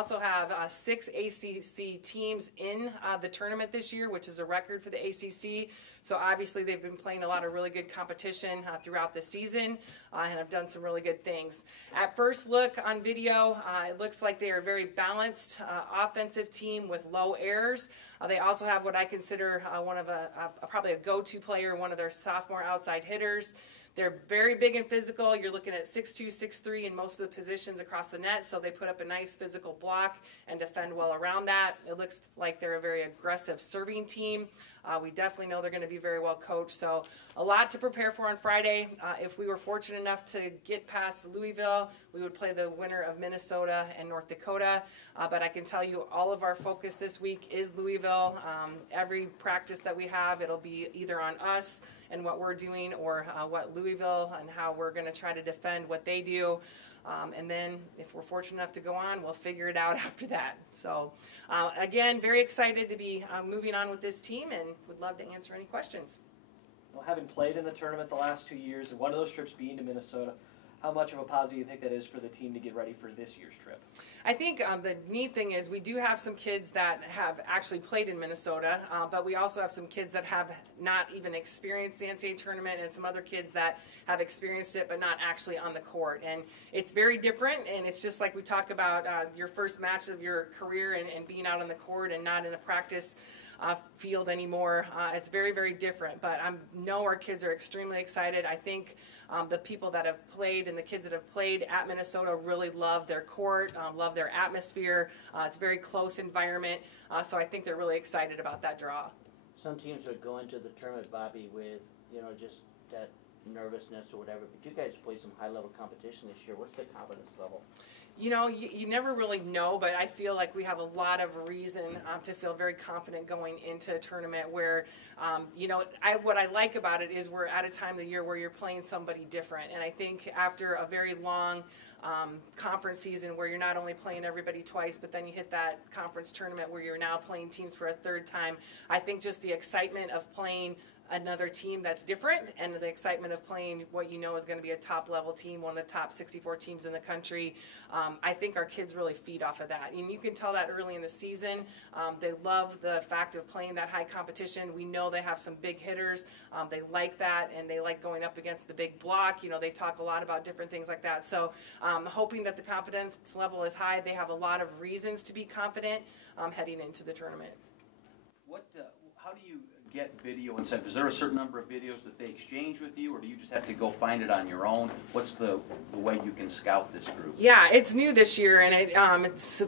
also have 6 ACC teams in the tournament this year, which is a record for the ACC. So obviously they've been playing a lot of really good competition throughout the season and have done some really good things. At first look on video, it looks like they are a very balanced offensive team with low errors. They also have what I consider one of probably a go-to player, one of their sophomore outside hitters. They're very big and physical. You're looking at 6'2", 6'3" in most of the positions across the net, so they put up a nice physical block and defend well around that. It looks like they're a very aggressive serving team. We definitely know they're going to be very well coached, so a lot to prepare for on Friday. If we were fortunate enough to get past Louisville, we would play the winner of Minnesota and North Dakota, but I can tell you all of our focus this week is Louisville. Every practice that we have, it'll be either on us and what we're doing or what Louisville and how we're going to try to defend what they do. And then if we're fortunate enough to go on, we'll figure it out after that. So again, very excited to be moving on with this team and would love to answer any questions. Well, having played in the tournament the last 2 years and one of those trips being to Minnesota, how much of a positive do you think that is for the team to get ready for this year's trip? I think the neat thing is we do have some kids that have actually played in Minnesota, but we also have some kids that have not even experienced the NCAA tournament and some other kids that have experienced it but not actually on the court. And it's very different, and it's just like we talk about your first match of your career and being out on the court and not in a practice field anymore. It's very, very different, but I know our kids are extremely excited. I think the people that have played and the kids that have played at Minnesota really love their court, love their atmosphere. It's a very close environment, so I think they're really excited about that draw. Some teams would go into the tournament, Bobby, with, you know, just that nervousness or whatever, but you guys played some high-level competition this year. What's the confidence level? You know, you never really know, but I feel like we have a lot of reason to feel very confident going into a tournament where, you know, what I like about it is we're at a time of the year where you're playing somebody different. And I think after a very long conference season where you're not only playing everybody twice, but then you hit that conference tournament where you're now playing teams for a third time, I think just the excitement of playing another team that's different and the excitement of playing what you know is going to be a top-level team, one of the top 64 teams in the country. I think our kids really feed off of that. And you can tell that early in the season. They love the fact of playing that high competition. We know they have some big hitters. They like that, and they like going up against the big block. You know, they talk a lot about different things like that. So hoping that the confidence level is high. They have a lot of reasons to be confident heading into the tournament. How do you get video and stuff? Is there a certain number of videos that they exchange with you, or do you just have to go find it on your own? What's the way you can scout this group? Yeah, it's new this year, and it's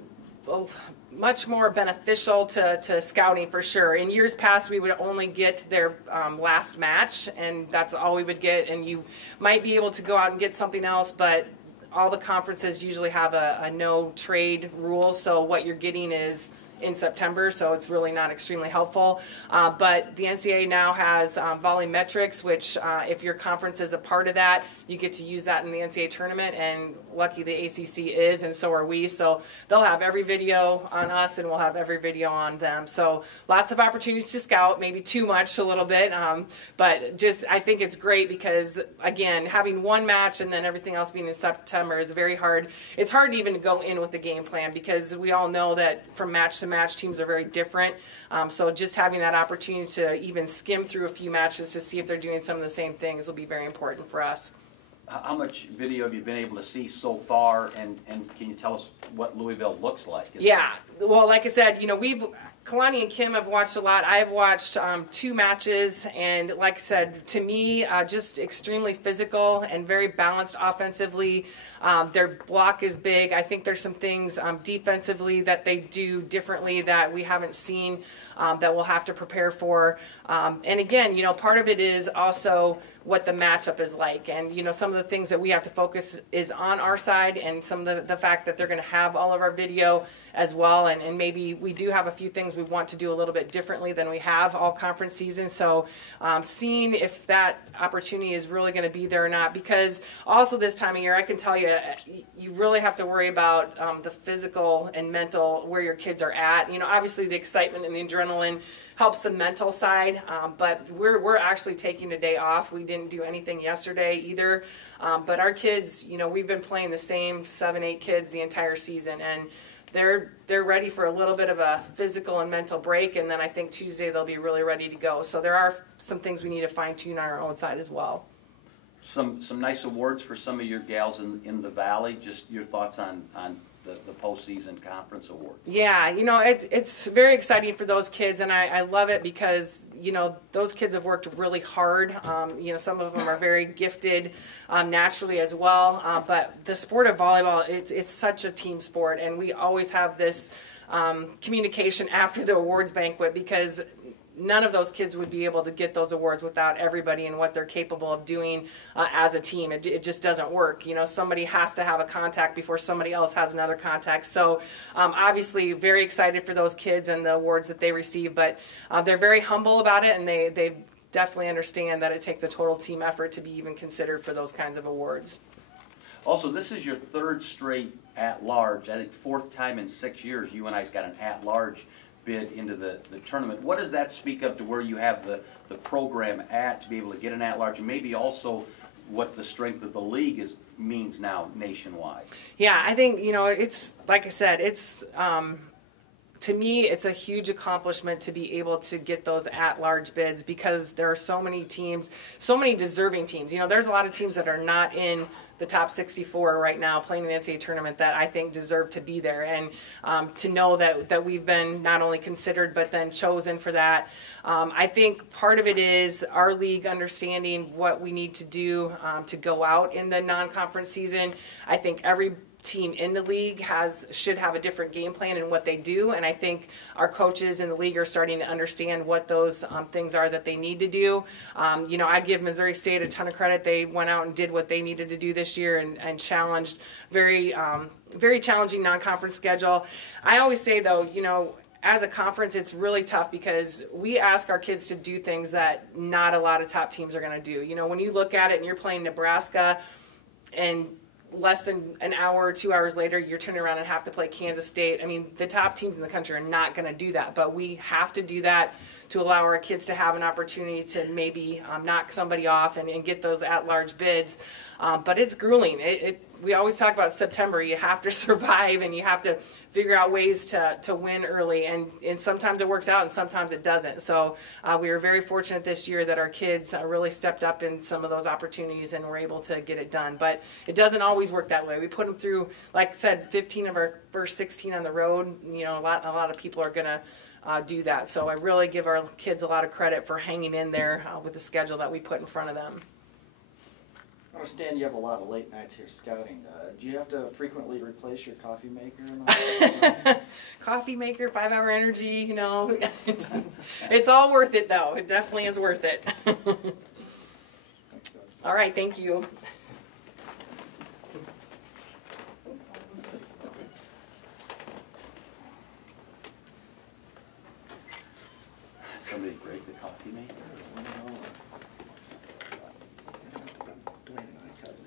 much more beneficial to scouting for sure. In years past, we would only get their last match, and that's all we would get, and you might be able to go out and get something else, but all the conferences usually have a no trade rule, so what you're getting is in September, so it's really not extremely helpful. But the NCAA now has volumetrics, which if your conference is a part of that, you get to use that in the NCAA tournament, and lucky the ACC is, and so are we. So they'll have every video on us, and we'll have every video on them. So lots of opportunities to scout, maybe too much a little bit, but just I think it's great because, again, having one match and then everything else being in September is very hard. It's hard even to go in with the game plan because we all know that from match to match, teams are very different. So just having that opportunity to even skim through a few matches to see if they're doing some of the same things will be very important for us. How much video have you been able to see so far, and can you tell us what Louisville looks like? Yeah, well, like I said, you know, Kalani and Kim have watched a lot. I've watched 2 matches, and like I said, to me, just extremely physical and very balanced offensively. Their block is big. I think there's some things defensively that they do differently that we haven't seen that we'll have to prepare for. And again, you know, part of it is also what the matchup is like. And, you know, some of the things that we have to focus is on our side, and some of the fact that they're going to have all of our video as well. And maybe we do have a few things we want to do a little bit differently than we have all conference season. So seeing if that opportunity is really going to be there or not, because also this time of year, I can tell you, you really have to worry about the physical and mental where your kids are at. You know, obviously the excitement and the adrenaline helps the mental side, but we're actually taking a day off. We didn't do anything yesterday either, but our kids, you know, we've been playing the same 7, 8 kids the entire season, and they're ready for a little bit of a physical and mental break, and then I think Tuesday they'll be really ready to go. So there are some things we need to fine tune on our own side as well. Some nice awards for some of your gals in the Valley. Just your thoughts on the postseason conference award. Yeah, it's very exciting for those kids, and I love it because, those kids have worked really hard. Some of them are very gifted naturally as well, but the sport of volleyball, it's such a team sport, and we always have this communication after the awards banquet because none of those kids would be able to get those awards without everybody and what they're capable of doing as a team. It just doesn't work. Somebody has to have a contact before somebody else has another contact. So obviously very excited for those kids and the awards that they receive, but they're very humble about it, and they definitely understand that it takes a total team effort to be even considered for those kinds of awards. Also, this is your third straight at-large. I think fourth time in 6 years UNI's got an at-large bid into the tournament. What does that speak of to where you have the program at to be able to get an at-large, and maybe also what the strength of the league means now nationwide? Yeah, I think, it's, like I said, it's, to me, it's a huge accomplishment to be able to get those at-large bids because there are so many teams, so many deserving teams. There's a lot of teams that are not in the top 64 right now playing in the NCAA tournament that I think deserve to be there, and to know that we've been not only considered but then chosen for that. I think part of it is our league understanding what we need to do to go out in the non-conference season. I think every team in the league should have a different game plan in what they do, and I think our coaches in the league are starting to understand what those things are that they need to do. I give Missouri State a ton of credit. They went out and did what they needed to do this year and challenged very challenging non-conference schedule. I always say though, as a conference, it's really tough because we ask our kids to do things that not a lot of top teams are going to do. When you look at it and you're playing Nebraska and less than an hour or 2 hours later, you're turning around and have to play Kansas State. I mean, the top teams in the country are not going to do that, but we have to do that to allow our kids to have an opportunity to maybe knock somebody off and get those at-large bids. But it's grueling. We always talk about September. You have to survive, and you have to figure out ways to win early, and sometimes it works out and sometimes it doesn't. So we were very fortunate this year that our kids really stepped up in some of those opportunities and were able to get it done. But it doesn't always work that way. We put them through, like I said, 15 of our first 16 on the road. A lot of people are going to do that. So I really give our kids a lot of credit for hanging in there with the schedule that we put in front of them. I understand you have a lot of late nights here scouting. Do you have to frequently replace your coffee maker? And Coffee maker, 5-hour energy, It's all worth it, though. It definitely is worth it. All right, thank you. Somebody break the coffee maker?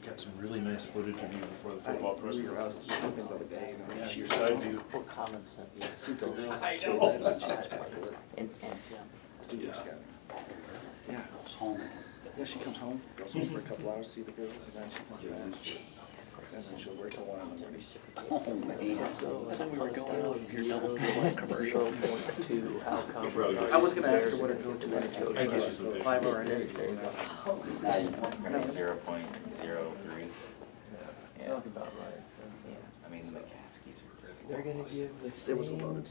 Got some really nice footage of you before the football press conference. Yeah, your side view. What comments have you? I know. And Yeah. Goes home. Yeah, she comes home, goes home for a couple hours, see the girls, and then she comes back. And then she'll work till 1 in the morning. Oh, man. we were going over your commercial. I was gonna ask her what her go-to was. I guess it's okay. 5-hour energy. 0.03. Yeah. Sounds about right. I mean, the Caskies are. They're gonna give the It was a load.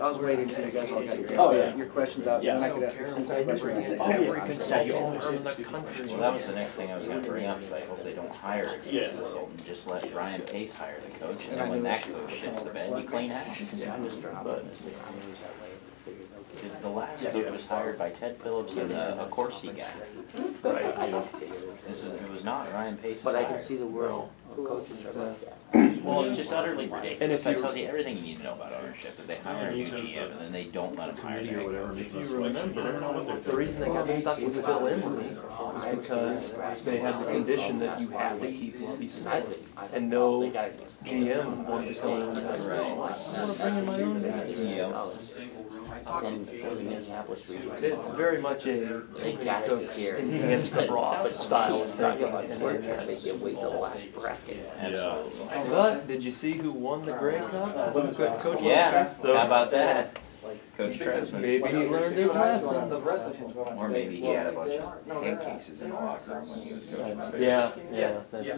I was waiting until you guys all got your questions out, Yeah. and then I could ask the same question. Every consultant firm in the country. Well, that was the next thing I was gonna bring up, is I hope they don't hire a Yeah. consultant, just let Ryan Pace hire the coach, and then when that coach shits the bed, you clean house. Yeah, I'm just dropping But- this. Because the last coach was hired by Ted Phillips and a Corsi guy. It was not Ryan Pace's But I hire. can see the world. Coaches are like that. Well, it's just utterly ridiculous. if That you- tells you everything you need to know about ownership, that they hire a new GM and then they don't let them hire the Committee or head whatever, coach. make If those you remember, selections. the reason they got stuck with Phil Lindsay was because they had the condition that you have to keep Lovie Smith, and no GM wanted to come in and bringing my own guys. Yeah. And for the Minneapolis region. It's very much a They gotta be here. enhanced the broth style of Talk thinking. about And we're then- trying to make it wait till the last bracket. Absolutely. But did you see who won the Grey Cup? Coach Yeah, So how about that? Coach Because Tressman. maybe he learned his lesson. The rest of the teams go on to Or Vegas. maybe he had a bunch of No, hand they're- cases in the locker room when he was coaching. Yeah, that's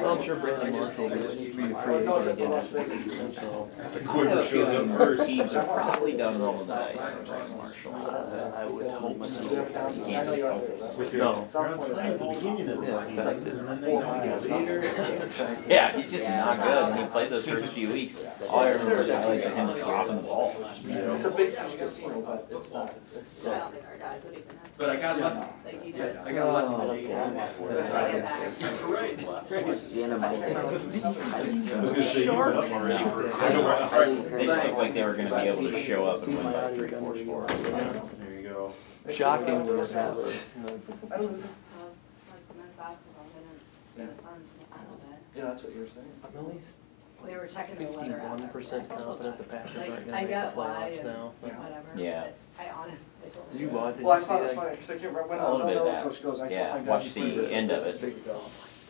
well, I'm sure Brandon Marshall will be a free No, agent it's at the again. Las Vegas. So, Whoever shows up first. Teams are probably done rolling the dice on Brandon Marshall. I would hope so. Do you have a count? I know you have it. That's- No. South Point is like- Yeah, he's just not good. When he played those first few weeks, all I remember was highlights of him dropping the ball. It's a big casino, but it's not. It's I don't think our guys would even have to. But I got one. Like, even. I got one. I don't care. Take it back. Towards the end of my day. I was gonna say you were up already. They just looked like they were going to be able to show up and win by 3-4 scores. There you go. shocking when it happens. How's, like, the men's basketball, they didn't see the sun a little bit. Yeah, that's what you were saying. I'm at least They were checking the weather out. 51% confident the Packers Like, aren't I gonna make get the why playoffs and now. whatever. Yeah. But I honestly. Did you watch? Well, I Did you thought see it was that? funny, because I can't remember when A little bit of the that. coach goes, I Yeah, told my guys. watch the end of it.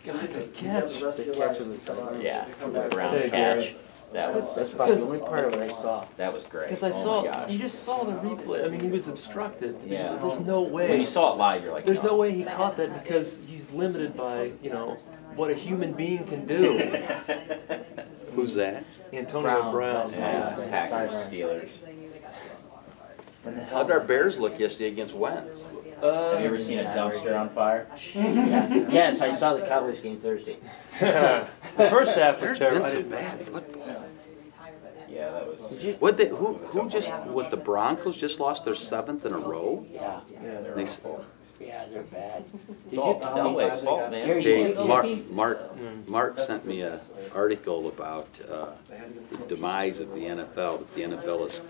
God, the The catch. rest of The your catch lives was is the gone. Yeah, They come back. Brown's Hey, catch. That That's was probably the only part of it I saw. that was great. Because I Oh saw, my gosh. you just saw the replay. I mean, he was obstructed. Yeah. There's no When way. you saw it live, you're like, There's no way he caught that because he's limited by, what a human being can do. Who's that? Antonio Brown. Yeah, Packers, Steelers. How did our Bears look yesterday against Wentz? Have you ever seen a dumpster on fire? Yes, I saw the Cowboys game Thursday. The first half was There's terrible. been I some didn't- bad football. Yeah, that was. What they, who just, what, the Broncos just lost their 7th in a row? Yeah, Yeah, they're They- awful. yeah, they're bad. It's Elway's fault, man. Gary, Hey, did you Mark sent me an article about the demise of the NFL, that the NFL is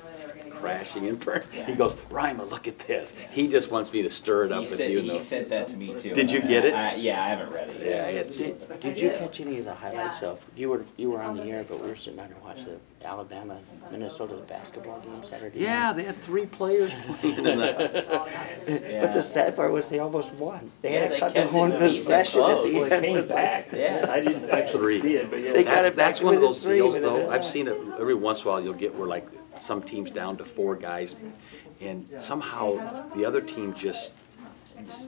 crashing and burning. He goes, Ryma, look at this. He just wants me to stir it up with you. He sent that to me too. Did you get it? Yeah, I haven't read it Yeah, yet. it's, Did you catch any of the highlights of, you were on the air, but we were sitting down and watching the Alabama, Minnesota basketball game Saturday night? yeah, they had 3 players playing in that. But the sad part was they almost won. They Yeah, had they a cut kept to one it decent possession at the close. end. Well, it came back. Yeah. I didn't actually Three. see it, but yeah. They got That's, it that's back one of within those 3 deals, with though. it. I've seen it every once in a while. You'll get where like some teams down to 4 guys, and somehow the other team just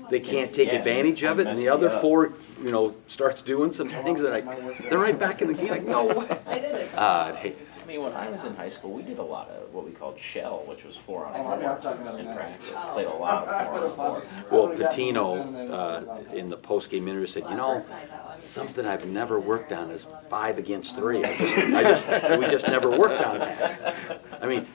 they can't take Yeah. advantage of it, and the other 4, starts doing some things. And they're right back in the game. Like, no way. I'd hate. I mean, when I was in high school, we did a lot of what we called shell, which was 4-on-4 in practice. Played a lot of 4-on-4. Well, Patino in the post-game interview said, something I've never worked on is 5 against 3. We just never worked on that. I mean,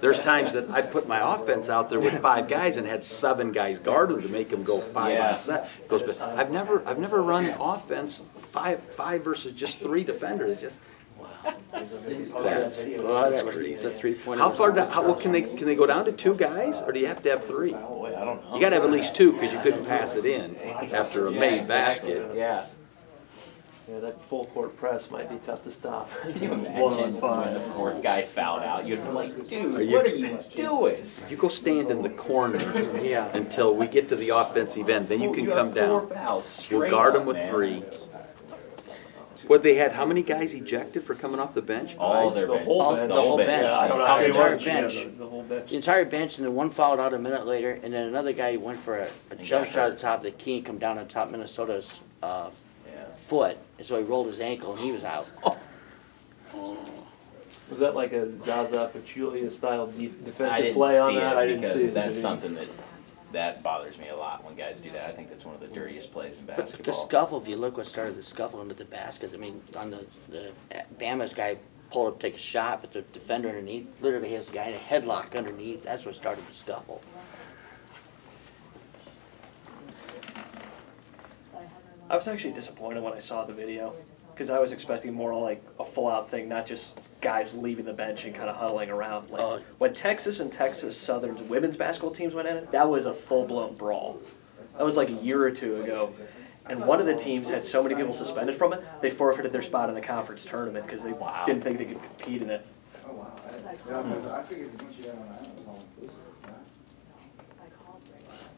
there's times that I put my offense out there with 5 guys and had 7 guys guard them to make them go 5 Yeah. on 7. He goes, but I've never run offense 5 versus just 3 defenders. It's just that's Well, that was crazy. the 3-point. How far down? Can they go down to 2 guys, or do you have to have 3? Boy, I don't know. You got to have at least 2 because you couldn't pass it in after a made basket. Yeah. Yeah, that full court press might be tough to stop. Can you imagine 1-on-5. when the 4th guy fouled out? You'd be like, dude, Are you- what are you doing? You go stand in the corner Yeah. until we get to the offensive end. Then you can have come 4 down. fouls We'll straight guard up, them with man. 3. What they had? How many guys ejected for coming off the bench? All 5? their The bench. whole All- bench. the whole bench. Yeah, I don't know Entire how they work. bench. Yeah, the whole bench. The entire bench, and then one fouled out a minute later, and then another guy went for a jump got shot at hurt. the top of the key and come down on top Minnesota's Yeah. foot, and so he rolled his ankle and he was out. Was that like a Zaza Pachulia style I defensive didn't play on see that? it I didn't see because it. that's something that bothers me a lot when guys do that. I think that's one of the dirtiest plays in But the basketball. scuffle, if you look what started the scuffle into the basket, I mean, on the Bama's guy pulled up to take a shot, but the defender underneath, literally has a guy in a headlock underneath, that's what started the scuffle. I was actually disappointed when I saw the video, because I was expecting more like a full-out thing, not just guys leaving the bench and kind of huddling around. Like when Texas and Texas Southern's women's basketball teams went at it, that was a full-blown brawl. That was like a year or 2 ago, And one of the teams had so many people suspended from it, they forfeited their spot in the conference tournament because they didn't think they could compete in it. Oh, wow. I figured once you got on that, it was all inclusive.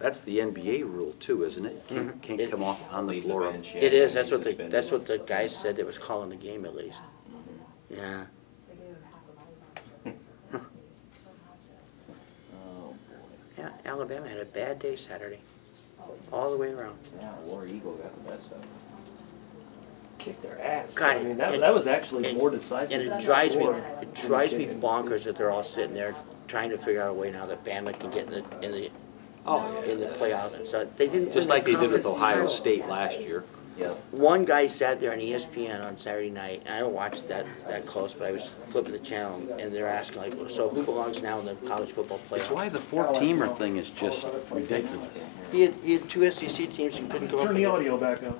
That's the NBA rule too, isn't it? Can't come off on the Leave floor. bench, yeah, It is, can't be that's what suspended. the guys said that was calling the game at least. Yeah. Oh, boy. Yeah, Alabama had a bad day Saturday, all the way around. Yeah, War Eagle got the best of it. Kick their ass. God, I mean, and- that was actually and- more decisive. And than it the drives me, score. it drives me bonkers that they're all sitting there trying to figure out a way now that Bama can get in the playoffs and stuff. They didn't. Just win like the they did with conference Ohio title. State last year. Yep. One guy sat there on ESPN on Saturday night, and I don't watch that close, but I was flipping the channel, and they're asking like, so who belongs now in the college football That's playoff? why the 4-teamer thing is just ridiculous. He had two SEC teams and couldn't go up Turn with the it. audio back on.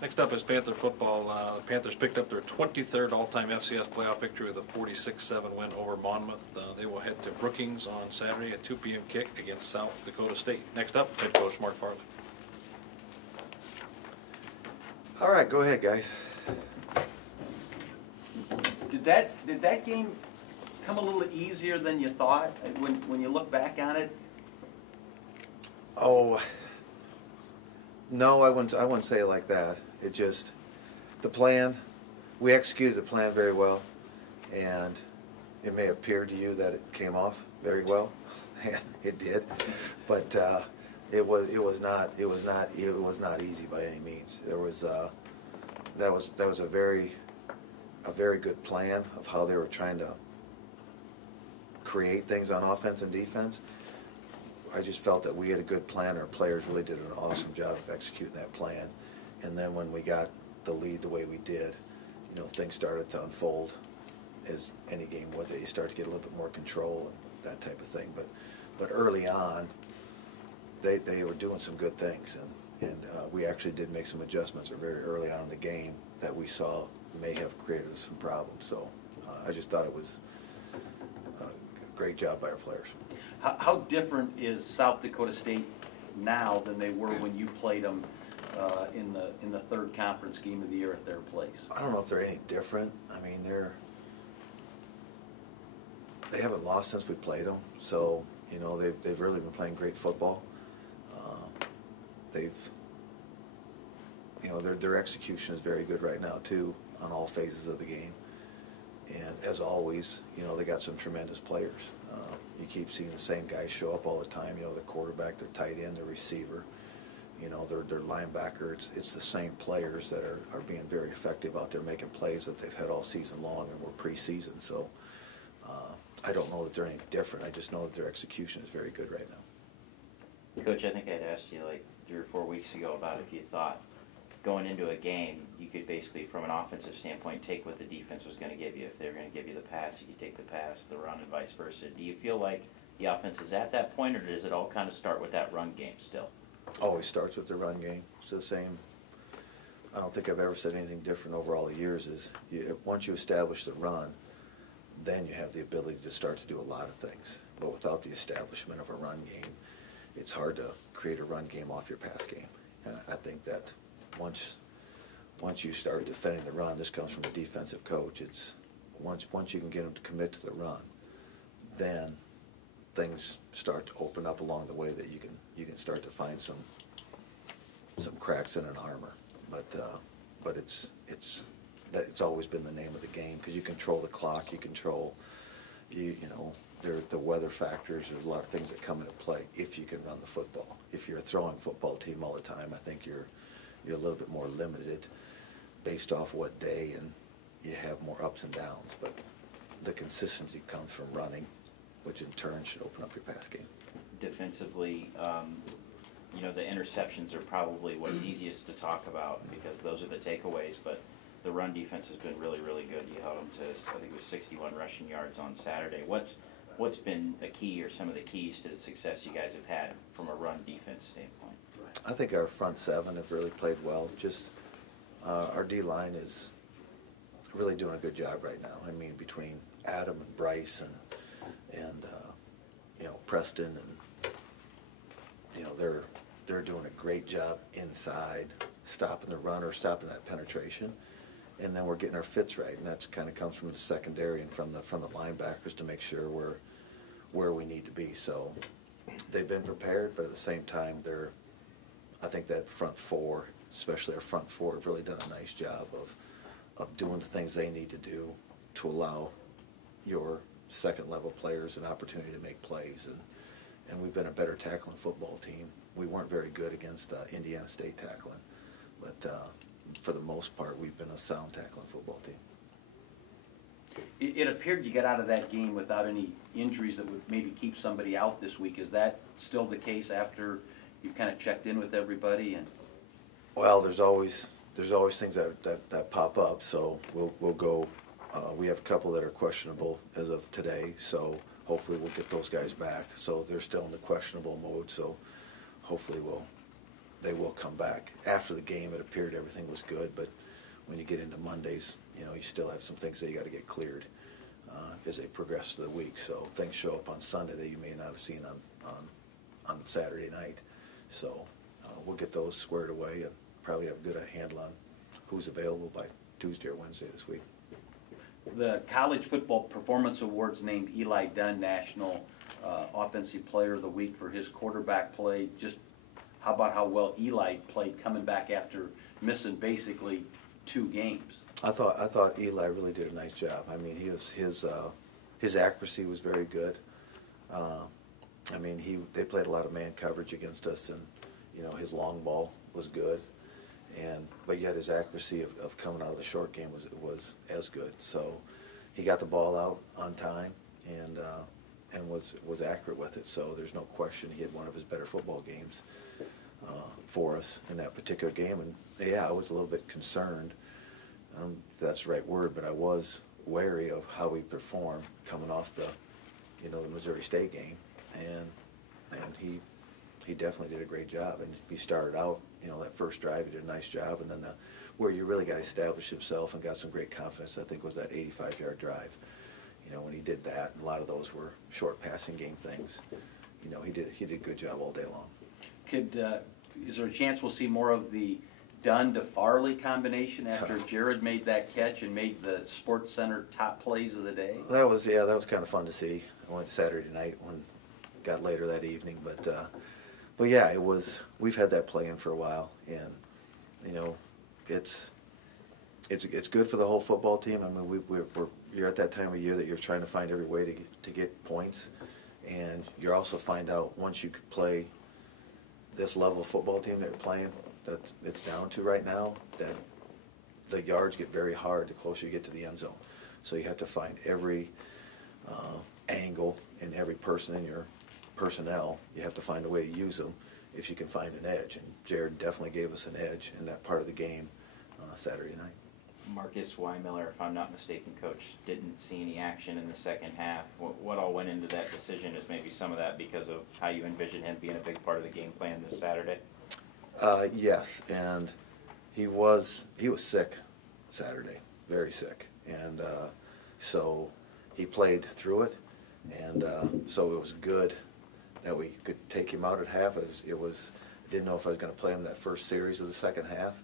Next up is Panther football. The Panthers picked up their 23rd all-time FCS playoff victory with a 46-7 win over Monmouth. They will head to Brookings on Saturday at 2 p.m. kick against South Dakota State. Next up, head coach Mark Farley. All right, go ahead, guys. Did that game come a little easier than you thought when you look back on it? Oh, no, I wouldn't say it like that. It just, the plan, we executed the plan very well, and it may appear to you that it came off very well. It did, but it was not easy by any means. There was that was a very good plan of how they were trying to create things on offense and defense. I just felt that we had a good plan. Our players really did an awesome job of executing that plan. And then when we got the lead the way we did, you know, things started to unfold as any game would. You start to get a little bit more control and that type of thing. But early on, they were doing some good things, and we actually did make some adjustments very early on in the game that we saw may have created some problems. So I just thought it was a great job by our players. How different is South Dakota State now than they were when you played them in the third conference game of the year at their place? I don't know if they're any different. I mean, they haven't lost since we played them, so you know they've really been playing great football. Their execution is very good right now too on all phases of the game. And as always, you know, they got some tremendous players. You keep seeing the same guys show up all the time. You know, the quarterback, their tight end, their receiver, you know, their linebacker. It's the same players that are being very effective out there making plays that they've had all season long and we're preseason. So I don't know that they're any different. I just know that their execution is very good right now. Coach, I think I'd asked you like 3 or 4 weeks ago about if you thought going into a game, you could basically, from an offensive standpoint, take what the defense was going to give you. If they were going to give you the pass, you could take the pass, the run, and vice versa. Do you feel like the offense is at that point, or does it all kind of start with that run game still? Always starts with the run game. It's the same. I don't think I've ever said anything different over all the years. Once you establish the run, then you have the ability to start to do a lot of things. But without the establishment of a run game, it's hard to create a run game off your pass game. I think that once you start defending the run, this comes from a defensive coach. It's once you can get them to commit to the run, then things start to open up along the way that you can start to find some cracks in an armor. But it's always been the name of the game because you control the clock, you control the weather factors. There's a lot of things that come into play if you can run the football. If you're a throwing football team all the time, I think you're a little bit more limited based off what day, and you have more ups and downs. But the consistency comes from running, which in turn should open up your pass game. Defensively, the interceptions are probably what's easiest to talk about because those are the takeaways, but the run defense has been really, really good. You held them to, I think it was 61 rushing yards on Saturday. What's been a key or some of the keys to the success you guys have had from a run defense standpoint? I think our front seven have really played well. Just our D-line is really doing a good job right now. I mean, between Adam and Bryce and Preston and, they're doing a great job inside, stopping the run or stopping that penetration. And then we're getting our fits right, and that's kind of comes from the secondary and from the linebackers to make sure we're where we need to be. So they've been prepared, but at the same time, I think that front four, especially our front four, have really done a nice job of doing the things they need to do to allow your second level players an opportunity to make plays. And we've been a better tackling football team. We weren't very good against Indiana State tackling, but for the most part, we've been a sound tackling football team. It appeared you got out of that game without any injuries that would maybe keep somebody out this week. Is that still the case after you've kind of checked in with everybody? And well, there's always things that pop up. So we'll go. We have a couple that are questionable as of today. So hopefully we'll get those guys back. So they're still in the questionable mode. So hopefully they will come back. After the game, it appeared everything was good, but when you get into Mondays, you still have some things that you got to get cleared as they progress through the week. So things show up on Sunday that you may not have seen on Saturday night. So we'll get those squared away and probably have a good handle on who's available by Tuesday or Wednesday this week. the College Football Performance Awards named Eli Dunn National Offensive Player of the Week for his quarterback play. Just how about how well Eli played coming back after missing basically 2 games? I thought Eli really did a nice job. I mean, his accuracy was very good. I mean, they played a lot of man coverage against us, and his long ball was good, but yet his accuracy of coming out of the short game was as good. So he got the ball out on time and was accurate with it. So there's no question he had one of his better football games for us in that particular game. And yeah, I was a little bit concerned. I don't know if that's the right word, but I was wary of how he performed coming off the Missouri State game, and he definitely did a great job. And he started out, that first drive, he did a nice job, and then where you really got to establish himself and got some great confidence, I think, was that 85-yard drive. When he did that, and a lot of those were short passing game things. He did a good job all day long. Is there a chance we'll see more of the Dunn to Farley combination after Jared made that catch and made the Sports Center top plays of the day? That was kind of fun to see. I went Saturday night got later that evening, but yeah, it was. We've had that play in for a while, and it's good for the whole football team. I mean, you're at that time of year that you're trying to find every way to get points, and you also find out once you play this level of football team that you're playing, that it's down to right now, that the yards get very hard the closer you get to the end zone. So you have to find every angle and every person in your personnel. You have to find a way to use them if you can find an edge. And Jared definitely gave us an edge in that part of the game Saturday night. Marcus Weimiller, if I'm not mistaken, Coach, didn't see any action in the second half. What all went into that decision? Is maybe some of that because of how you envision him being a big part of the game plan this Saturday? Yes, and he was sick Saturday, very sick, and so he played through it, and so it was good that we could take him out at half. Didn't know if I was going to play him that first series of the second half,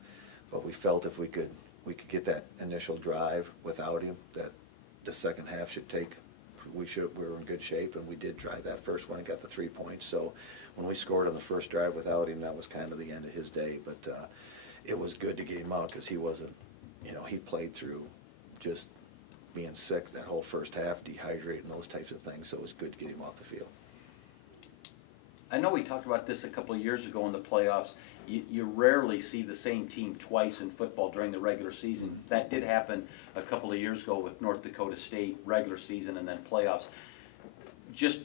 but we felt if we could get that initial drive without him, that the second half should take. We were in good shape, and we did drive that first one and got the 3 points. So when we scored on the first drive without him, that was kind of the end of his day. But it was good to get him out because he wasn't, he played through just being sick that whole first half, dehydrated and those types of things. So it was good to get him off the field. I know we talked about this a couple of years ago in the playoffs. You rarely see the same team twice in football during the regular season. That did happen a couple of years ago with North Dakota State, regular season and then playoffs. Just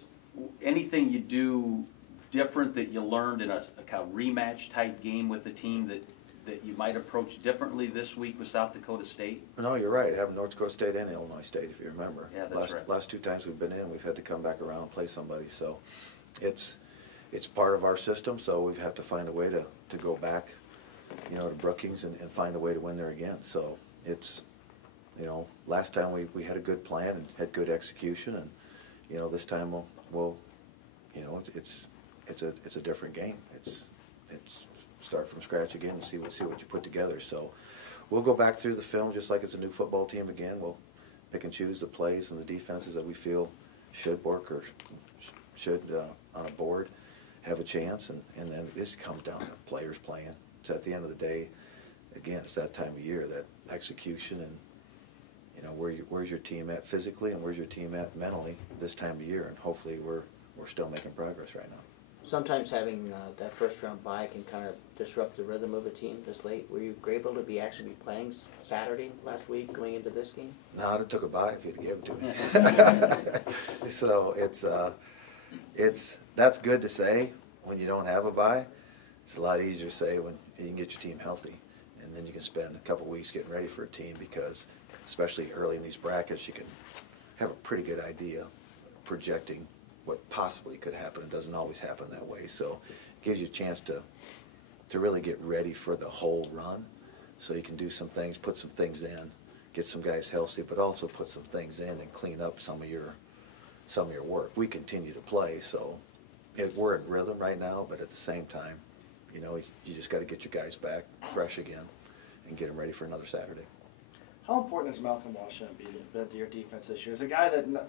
anything you do different that you learned in a kind of rematch type game with a team that you might approach differently this week with South Dakota State? No, you're right. Having North Dakota State and Illinois State, if you remember. Yeah, that's right. Last 2 times we've been in, we've had to come back around and play somebody. So it's part of our system, so we have to find a way to go back, to Brookings and find a way to win there again. So it's, last time we had a good plan and had good execution, and, this time we'll you know, it's a different game. It's start from scratch again and see what you put together. So we'll go back through the film just like it's a new football team again. We'll pick and choose the plays and the defenses that we feel should work or should on a board have a chance, and then this comes down to players playing. So at the end of the day, again, it's that time of year, that execution, and you know, where's your team at physically and where's your team at mentally this time of year, and hopefully we're still making progress right now. Sometimes having that first round bye can kind of disrupt the rhythm of a team this late. Were you able to actually be playing Saturday last week going into this game? No, I'd have took a bye if you'd have given it to me. So that's good to say when you don't have a bye. It's a lot easier to say when you can get your team healthy, and then you can spend a couple weeks getting ready for a team, because especially early in these brackets you can have a pretty good idea projecting what possibly could happen. It doesn't always happen that way, so it gives you a chance to really get ready for the whole run, so you can do some things, put some things in, get some guys healthy, but also put some things in and clean up some of your work. We continue to play, so we're in rhythm right now, but at the same time, you know, you just got to get your guys back fresh again and get them ready for another Saturday. How important has Malcolm Washington been to your defense this year? As a guy that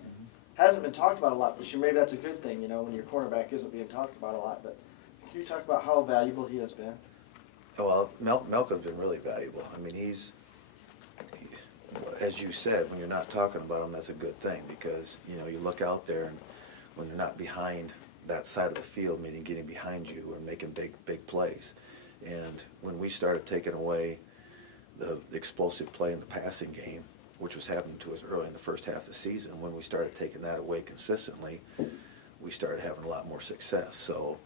hasn't been talked about a lot this year, maybe that's a good thing, you know, when your cornerback isn't being talked about a lot, but can you talk about how valuable he has been? Well, Malcolm's been really valuable. I mean, as you said, when you're not talking about him, that's a good thing, because, you know, you look out there and when they're not behind that side of the field, meaning getting behind you or making big plays. And when we started taking away the explosive play in the passing game, which was happening to us early in the first half of the season, when we started taking that away consistently, we started having a lot more success. So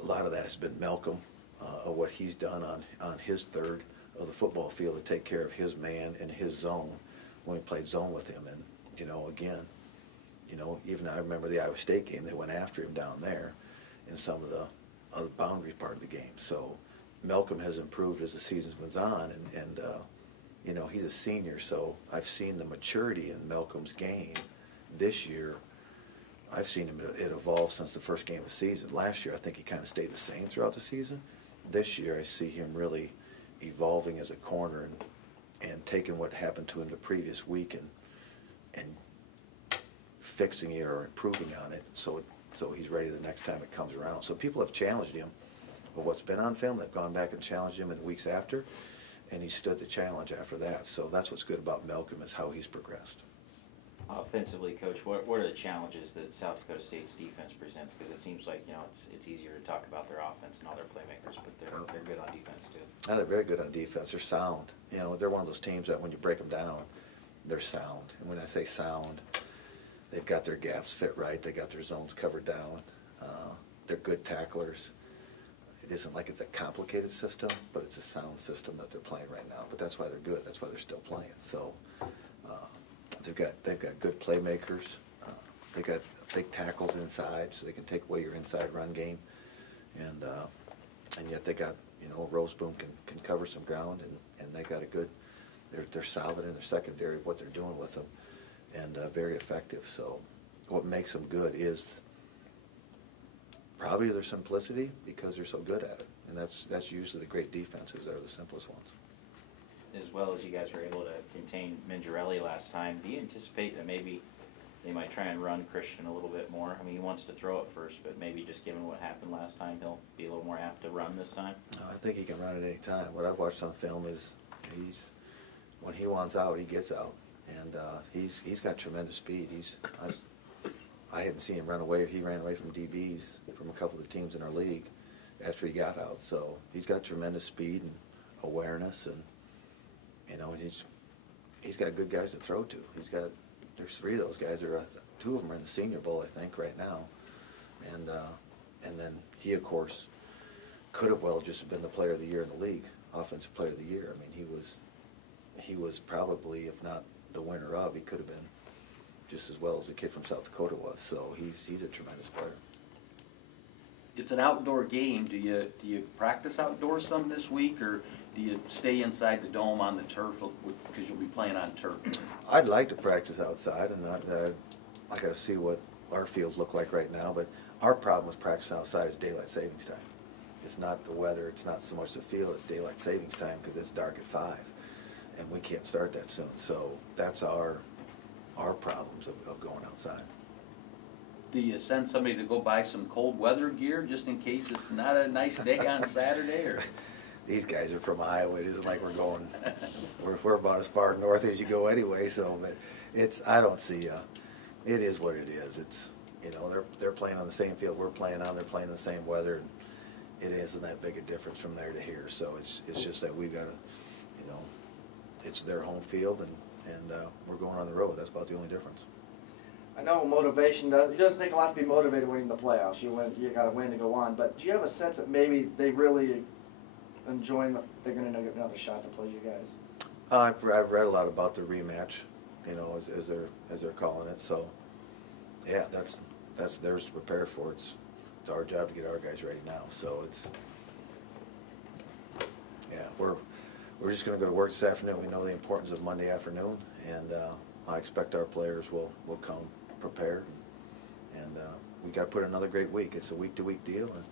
a lot of that has been Malcolm, what he's done on his third of the football field to take care of his man and his zone when we played zone with him. And, you know, again, you know, even I remember the Iowa State game, they went after him down there in some of the other boundary part of the game. So Malcolm has improved as the season goes on, and you know, he's a senior, so I've seen the maturity in Malcolm's game this year. I've seen him it evolve since the first game of the season. Last year, I think he kind of stayed the same throughout the season. This year, I see him really evolving as a corner and taking what happened to him the previous week and fixing it or improving on it, so he's ready the next time it comes around. So people have challenged him with what's been on film. They've gone back and challenged him in the weeks after, and he stood the challenge after that. So that's what's good about Malcolm, is how he's progressed. Offensively, Coach, what are the challenges that South Dakota State's defense presents? Because it seems like, you know, it's easier to talk about their offense and all their playmakers, but they're good on defense too. Yeah, they're very good on defense. They're sound. You know, they're one of those teams that when you break them down, they're sound. And when I say sound, they've got their gaps fit right. They got their zones covered down. They're good tacklers. It isn't like it's a complicated system, but it's a sound system that they're playing right now. But that's why they're good. That's why they're still playing. So they've got good playmakers. They've got big tackles inside, so they can take away your inside run game. And yet they got, you know, Roseboom can cover some ground, and they got a good. They're solid in their secondary, what they're doing with them, and very effective. So what makes them good is probably their simplicity, because they're so good at it. And that's usually the great defenses that are the simplest ones. As well as you guys were able to contain Mingerelli last time, do you anticipate that maybe they might try and run Christian a little bit more? I mean, he wants to throw it first, but maybe just given what happened last time, he'll be a little more apt to run this time? I think he can run at any time. What I've watched on film is when he wants out, he gets out. And he's got tremendous speed. I hadn't seen him run away. He ran away from DBs from a couple of the teams in our league after he got out. So he's got tremendous speed and awareness, and you know, he's got good guys to throw to. There's three of those guys. Two of them are in the Senior Bowl, I think, right now, and then he, of course, could have well just been the Player of the Year in the league, Offensive Player of the Year. I mean, he was probably, if not the winner of, he could have been just as well as the kid from South Dakota was. So he's a tremendous player. It's an outdoor game. Do you practice outdoors some this week, or do you stay inside the dome on the turf, because you'll be playing on turf? I'd like to practice outside, and I got to see what our fields look like right now. But Our problem with practicing outside is daylight savings time. It's not the weather, it's not so much the field, it's daylight savings time because it's dark at 5, and we can't start that soon. So that's our problems of going outside. Do you send somebody to go buy some cold weather gear just in case it's not a nice day on Saturday? Or These guys are from Iowa. It isn't like we're going. We're about as far north as you go anyway. So, but I don't see. It is what it is. It's they're playing on the same field we're playing on. They're playing in the same weather, and it isn't that big a difference from there to here. So it's just that we've got to, it's their home field, and we're going on the road. That's about the only difference. I know motivation it doesn't take a lot to be motivated winning the playoffs. You got to win to go on. But do you have a sense that maybe they really enjoying they're going to get another shot to play you guys? I've read a lot about the rematch, as they're calling it. So, yeah, that's theirs to prepare for. It's our job to get our guys ready now. So we're just going to go to work this afternoon. We know the importance of Monday afternoon, and I expect our players will come prepared, and we got to put in another great week. It's a week-to-week deal, and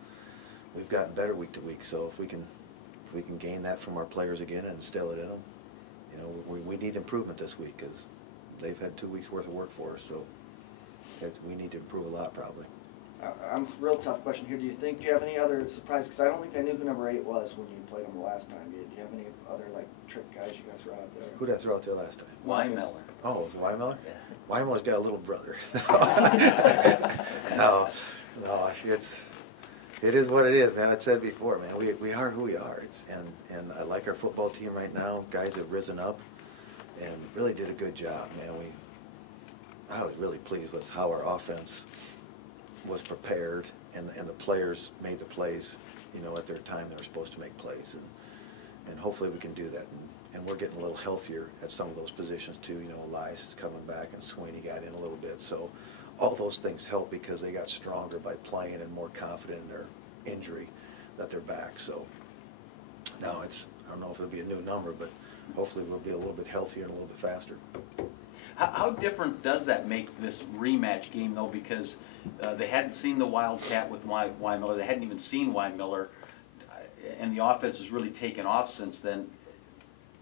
we've gotten better week to week. So if we can gain that from our players again and instill it in them, we need improvement this week because they've had 2 weeks worth of work for us. So we need to improve a lot probably. I'm a real tough question here. Do you have any other surprises? Because I don't think I knew who number 8 was when you played him the last time. Do you have any other trick guys you got to throw out there? Who did I throw out there last time? Weinmiller. Oh, was it Weinmiller? Yeah. Weinmiller's got a little brother. No, it is what it is, man. I said before, man. We are who we are. And I like our football team right now. Guys have risen up and really did a good job, man. I was really pleased with how our offense was prepared, and the players made the plays, at their time they were supposed to make plays, and hopefully we can do that. And we're getting a little healthier at some of those positions too. Elias is coming back, and Sweeney got in a little bit. So all those things help because they got stronger by playing and more confident in their injury that they're back. So now I don't know if it'll be a new number, but hopefully we'll be a little bit healthier and a little bit faster. How different does that make this rematch game, though? Because they hadn't seen the Wildcat with Weinmiller. They hadn't even seen Weinmiller, and the offense has really taken off since then.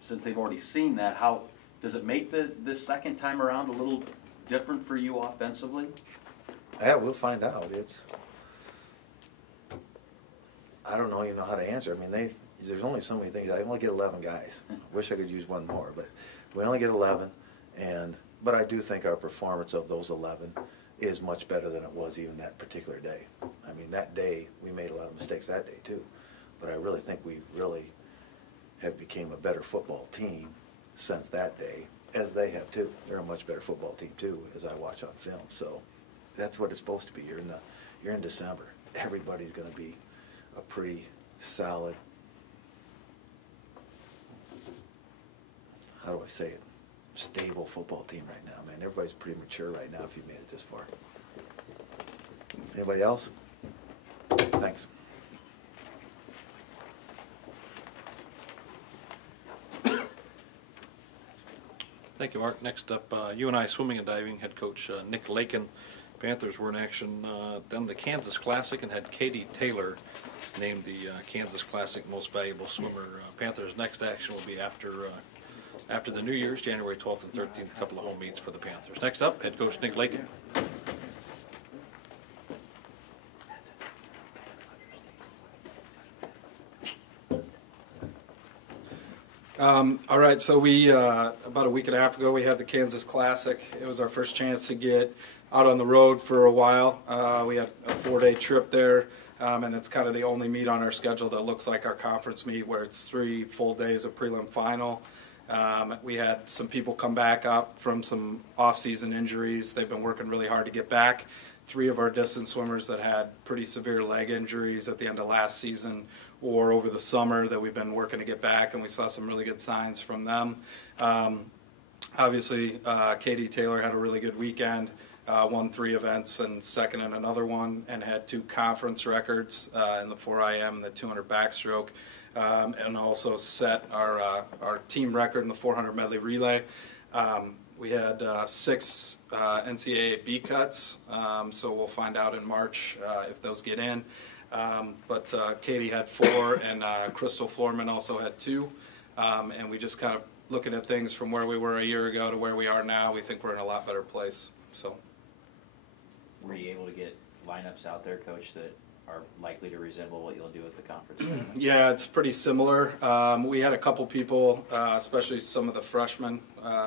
Since they've already seen that, how does it make this second time around a little different for you offensively? Yeah, we'll find out. I don't even know how to answer. I mean, there's only so many things. I only get 11 guys. I wish I could use one more, but we only get 11. But I do think our performance of those 11 is much better than it was even that particular day. I mean, that day, we made a lot of mistakes that day too. But I really think we really have became a better football team since that day, as they have too. They're a much better football team too, as I watch on film. So that's what it's supposed to be. You're in December. Everybody's going to be a pretty solid, how do I say it, stable football team right now, man. Everybody's pretty mature right now if you made it this far. Anybody else? Thanks. Thank you, Mark. Next up, UNI swimming and diving head coach Nick Lakin. Panthers were in action then the Kansas Classic and had Katie Taylor named the Kansas Classic most valuable swimmer. Panthers' next action will be after the New Year's, January 12th and 13th, a couple of home meets for the Panthers. Next up, head coach Nick Lakin. All right, so we, about a week and a half ago, we had the Kansas Classic. It was our first chance to get out on the road for a while. We had a 4-day trip there, and it's kind of the only meet on our schedule that looks like our conference meet, where it's 3 full days of prelim final. We had some people come back up from some off-season injuries. They've been working really hard to get back. 3 of our distance swimmers that had pretty severe leg injuries at the end of last season or over the summer that we've been working to get back, and we saw some really good signs from them. Obviously, Katie Taylor had a really good weekend, won 3 events and second in another one, and had 2 conference records in the 4 IM and the 200 backstroke, and also set our team record in the 400 medley relay. We had 6 NCAA B cuts, so we'll find out in March if those get in. But Katie had 4, and Crystal Florman also had 2. And we just kind of looking at things from where we were a year ago to where we are now, we think we're in a lot better place. So, were you able to get lineups out there, Coach, that are likely to resemble what you'll do at the conference? Yeah, it's pretty similar. We had a couple people, especially some of the freshmen.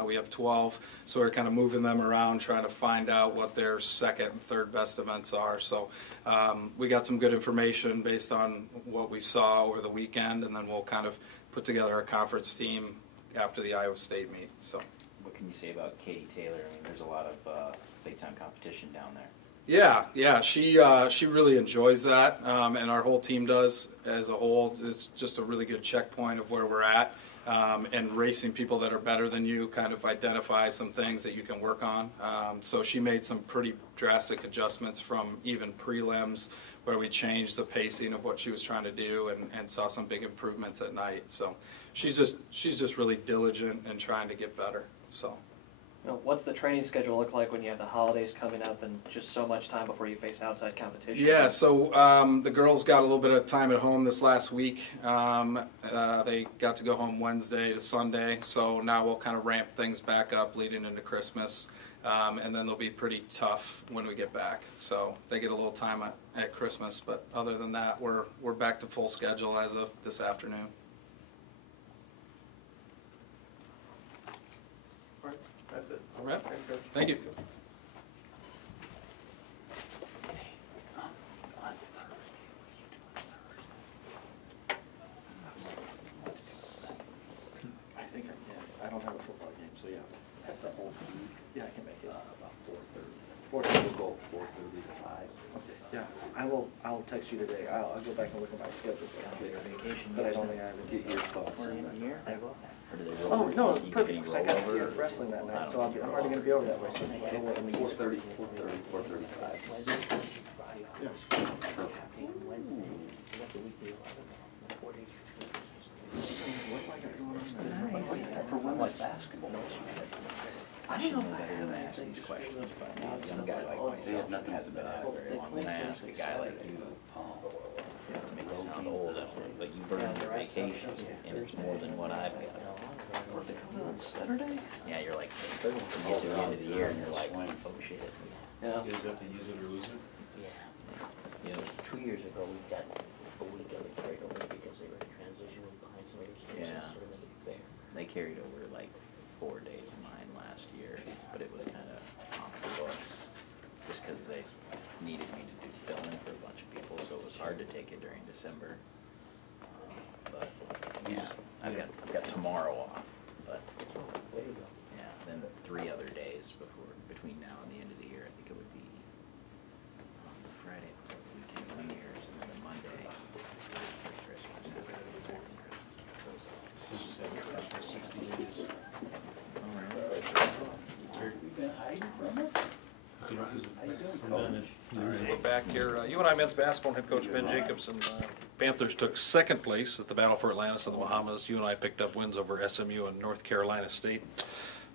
We have 12, so we're kind of moving them around, trying to find out what their second and third best events are. So we got some good information based on what we saw over the weekend, and then we'll kind of put together a conference team after the Iowa State meet. So, what can you say about Katie Taylor? I mean, there's a lot of big time competition down there. Yeah, she really enjoys that, and our whole team does as a whole. It's just a really good checkpoint of where we're at, and racing people that are better than you kind of identify some things that you can work on. So she made some pretty drastic adjustments from even prelims, where we changed the pacing of what she was trying to do, and saw some big improvements at night. So she's just really diligent and trying to get better. So. Now, what's the training schedule look like when you have the holidays coming up and just so much time before you face outside competition? Yeah, so the girls got a little bit of time at home this last week. They got to go home Wednesday to Sunday, so now we'll kind of ramp things back up leading into Christmas, and then they'll be pretty tough when we get back. So they get a little time at Christmas, but other than that, we're back to full schedule as of this afternoon. That's it. All right. Thanks, Coach. Thank you. I think I can. I don't have a football game, so yeah. At the whole, yeah, I can make it. About 4:30. 4:30. We'll go 4:30 to 5. Okay. Yeah, I'll text you today. I'll go back and look at my schedule. But I don't think I have it. Get your thoughts. I will. Oh, no, perfect, because I got CF wrestling that night, so I'm already going to be over that way, so I don't want to 4:30, 4:35. Yeah. For women's basketball. I don't know if I have asked these questions, but a young guy like myself, nothing hasn't been out very long. When I ask a guy like you, make it sound old, but you burn your vacations, and it's more than what I've got. On Saturday? Yeah, you're like, you get to the end of the year and you're like, oh shit. Yeah. You guys have to use it or lose it? Yeah. 2 years ago, we got a week of it carried over because they were transitioning behind some other stations. Yeah. So they made it fair. They carried over like 4 days of mine last year, but it was kind of off the books just because they needed me to do filming for a bunch of people, so it was hard to take it during December. But yeah, I've got tomorrow off, but There you go. yeah, then 3 other days between now and the end of the year. I think it would be the Friday before the weekend, New Year's, and then the Monday for Christmas. We're back here. UNI men's basketball head coach Ben Jacobson. Panthers took second place at the Battle for Atlantis in the Bahamas. UNI picked up wins over SMU and North Carolina State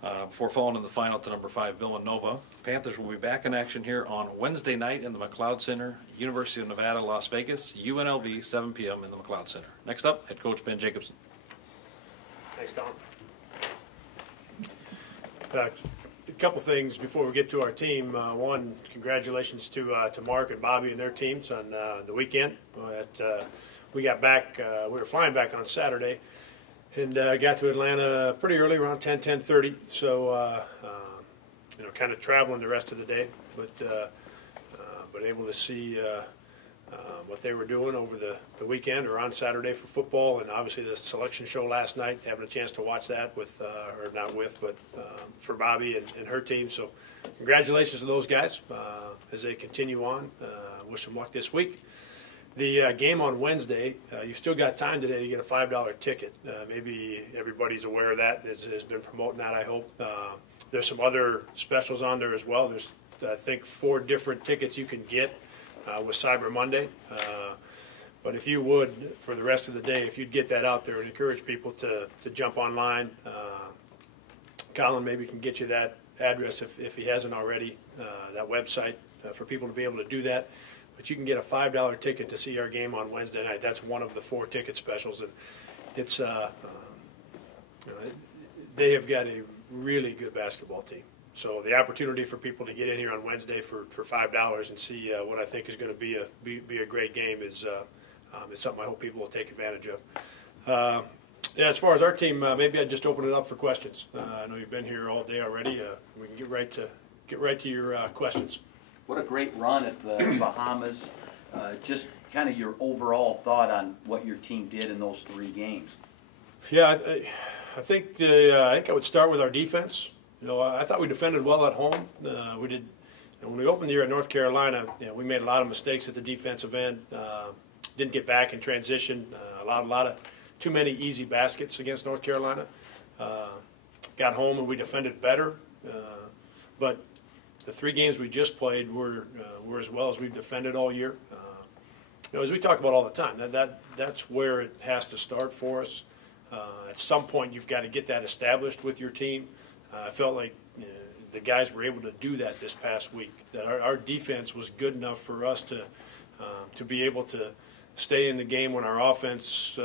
before falling in the final to number 5 Villanova. Panthers will be back in action here on Wednesday night in the McLeod Center, University of Nevada, Las Vegas, UNLV, 7 p.m. in the McLeod Center. Next up, head coach Ben Jacobson. Thanks, Colin. A couple things before we get to our team. One, congratulations to Mark and Bobby and their teams on the weekend. We got back, we were flying back on Saturday, and got to Atlanta pretty early, around 10:30. So, kind of traveling the rest of the day, but able to see what they were doing over the weekend or on Saturday for football, and obviously the selection show last night, having a chance to watch that with, or not with, but for Bobby and her team. So congratulations to those guys as they continue on. Wish them luck this week. The game on Wednesday, you've still got time today to get a $5 ticket. Maybe everybody's aware of that, has been promoting that, I hope. There's some other specials on there as well. There's, I think, 4 different tickets you can get with Cyber Monday. But if you would, for the rest of the day, if you'd get that out there and encourage people to jump online, Colin maybe can get you that address if he hasn't already, that website for people to be able to do that. But you can get a $5 ticket to see our game on Wednesday night. That's one of the 4 ticket specials, and it's they have got a really good basketball team. So the opportunity for people to get in here on Wednesday for $5 and see what I think is going to be a great game is something I hope people will take advantage of. Yeah, as far as our team, maybe I'd just open it up for questions. I know you've been here all day already. We can get right to your questions. What a great run at the Bahamas. Just kind of your overall thought on what your team did in those 3 games. Yeah, I think I would start with our defense. I thought we defended well at home. We did. When we opened the year at North Carolina, we made a lot of mistakes at the defensive end. Didn't get back in transition. A lot of too many easy baskets against North Carolina. Got home and we defended better. But the 3 games we just played were as well as we've defended all year. As we talk about all the time, that's where it has to start for us. At some point, you've got to get that established with your team. I felt like the guys were able to do that this past week. That our defense was good enough for us to be able to stay in the game when our offense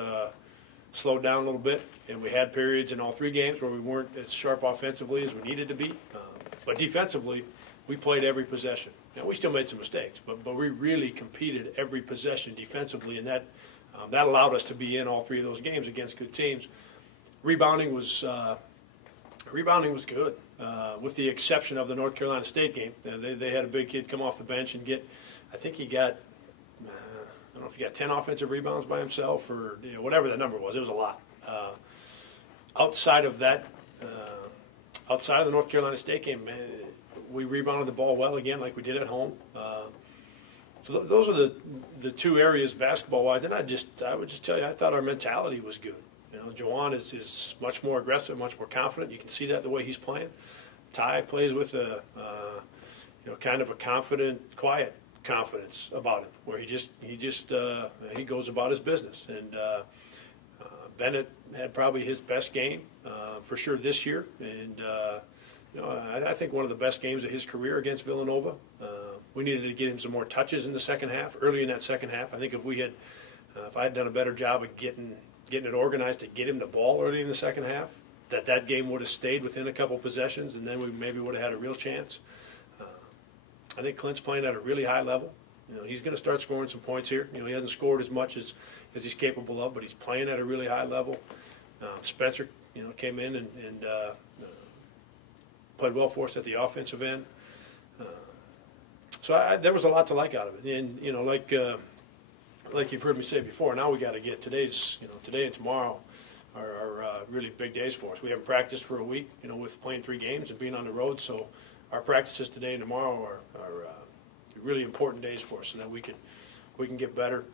slowed down a little bit. And we had periods in all 3 games where we weren't as sharp offensively as we needed to be. But defensively, we played every possession. Now, we still made some mistakes, but we really competed every possession defensively, and that allowed us to be in all 3 of those games against good teams. Rebounding was good, with the exception of the North Carolina State game. They had a big kid come off the bench and I think he got, I don't know if he got 10 offensive rebounds by himself or whatever the number was. It was a lot. Outside of that, outside of the North Carolina State game, we rebounded the ball well again, like we did at home. So those are the 2 areas basketball-wise. Then I would just tell you, I thought our mentality was good. Juwan is much more aggressive, much more confident. You can see that the way he's playing. Ty plays with a kind of a confident, quiet confidence about him, where he goes about his business. And Bennett had probably his best game for sure this year, and I think one of the best games of his career against Villanova. We needed to get him some more touches in the second half, early in that second half. I think if I had done a better job of getting it organized to get him the ball early in the second half, that game would have stayed within a couple possessions, and then we maybe would have had a real chance. I think Clint's playing at a really high level. He's going to start scoring some points here. He hasn't scored as much as he's capable of, but he's playing at a really high level. Spencer, came in and played well for us at the offensive end. So there was a lot to like out of it. And, like you've heard me say before, now we got to get today and tomorrow are really big days for us. We haven't practiced for a week, with playing 3 games and being on the road. So our practices today and tomorrow are really important days for us, so that we can get better.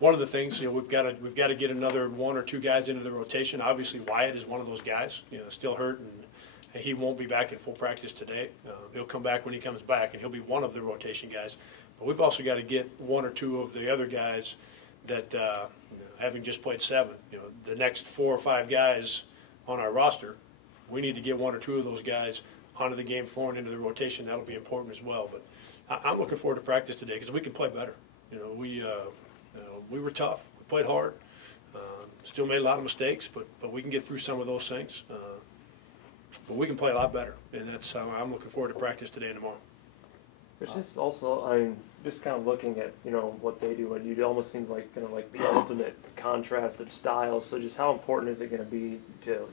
One of the things, we've got to get another 1 or 2 guys into the rotation. Obviously, Wyatt is one of those guys, still hurt, and he won't be back in full practice today. He'll come back when he comes back, and he'll be one of the rotation guys. But we've also got to get 1 or 2 of the other guys that, having just played 7, the next 4 or 5 guys on our roster, we need to get 1 or 2 of those guys onto the game floor and into the rotation. That'll be important as well. But I'm looking forward to practice today because we can play better. We were tough. We played hard. Still made a lot of mistakes, but we can get through some of those things. But we can play a lot better, and that's how I'm looking forward to practice today and tomorrow. There's just also, I'm just kind of looking at, what they do, and it almost seems like kind of like the ultimate contrast of styles. So just how important is it going to be to,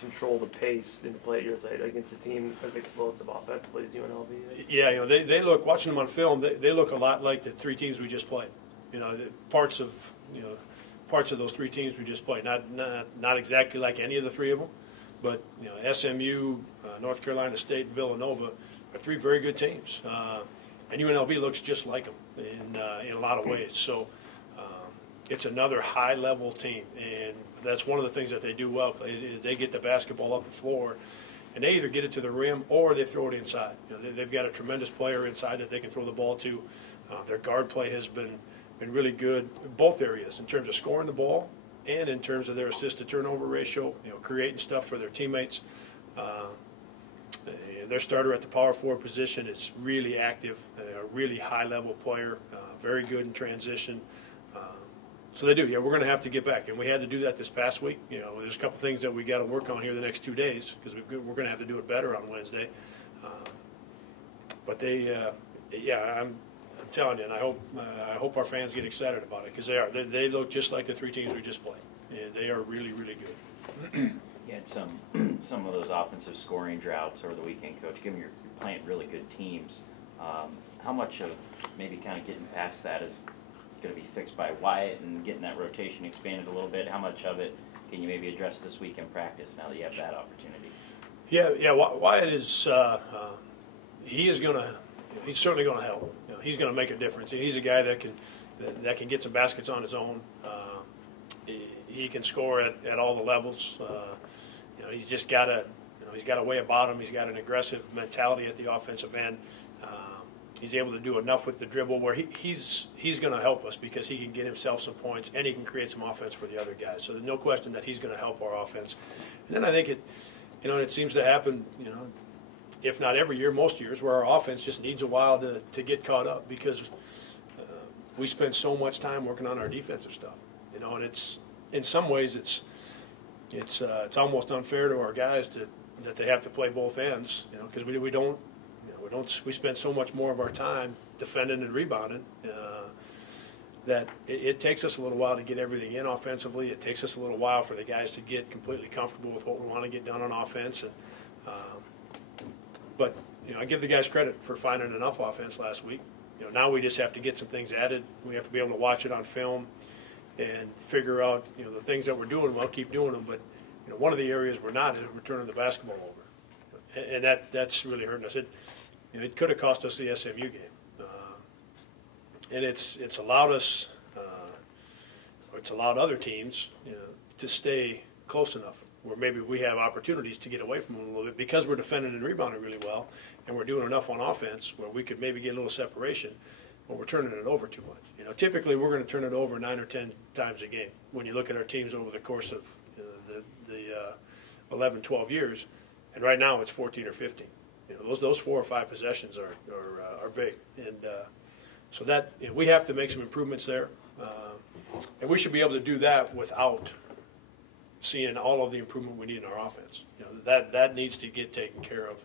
control the pace and to play at your rate against a team as explosive offensively as UNLV is? Yeah, they look, watching them on film, they look a lot like the 3 teams we just played. Parts of those 3 teams we just played. Not exactly like any of the 3 of them, but SMU, North Carolina State, and Villanova are 3 very good teams, and UNLV looks just like them in a lot of ways. So it's another high-level team, and that's one of the things that they do well. Is they get the basketball up the floor, and they either get it to the rim or they throw it inside. They've got a tremendous player inside that they can throw the ball to. Their guard play has been really good in both areas in terms of scoring the ball and in terms of their assist-to-turnover ratio, creating stuff for their teammates. Their starter at the power forward position is really active, a really high-level player, very good in transition. So they do. Yeah, we're going to have to get back, and we had to do that this past week. You know, there's a couple things that we got to work on here the next 2 days because we're going to have to do it better on Wednesday. But they, yeah, I'm telling you, and I hope our fans get excited about it because they are. They look just like the 3 teams we just played, and they are really, really good. You had some of those offensive scoring droughts over the weekend, Coach. Given you're playing really good teams, how much of maybe kind of getting past that is going to be fixed by Wyatt and getting that rotation expanded a little bit? How much of it can you maybe address this week in practice now that you have that opportunity? Yeah. Wyatt is he's certainly going to help. You know, he's going to make a difference. He's a guy that can get some baskets on his own. He can score at all the levels. You know, he's just got he's got a way about him. He's got an aggressive mentality at the offensive end. He's able to do enough with the dribble where he's going to help us because he can get himself some points and he can create some offense for the other guys. So there's no question that he's going to help our offense. And then I think it seems to happen, you know, if not every year, most years, where our offense just needs a while to get caught up because we spend so much time working on our defensive stuff. You know, and it's in some ways it's almost unfair to our guys that they have to play both ends. You know, because we spend so much more of our time defending and rebounding that it takes us a little while to get everything in offensively. It takes us a little while for the guys to get completely comfortable with what we want to get done on offense. And but you know, I give the guys credit for finding enough offense last week. You know, now we just have to get some things added. We have to be able to watch it on film and figure out, you know, the things that we're doing well, keep doing them. But you know, one of the areas we're not is we're turning the basketball over, and that's really hurting us. It could have cost us the SMU game, and it's allowed us, or it's allowed other teams, you know, to stay close enough where maybe we have opportunities to get away from them a little bit because we're defending and rebounding really well, and we're doing enough on offense where we could maybe get a little separation, but we're turning it over too much. You know, typically we're going to turn it over 9 or 10 times a game when you look at our teams over the course of the 11, 12 years, and right now it's 14 or 15. You know, those 4 or 5 possessions are big, and so that, you know, we have to make some improvements there, and we should be able to do that without seeing all of the improvement we need in our offense. You know, that needs to get taken care of,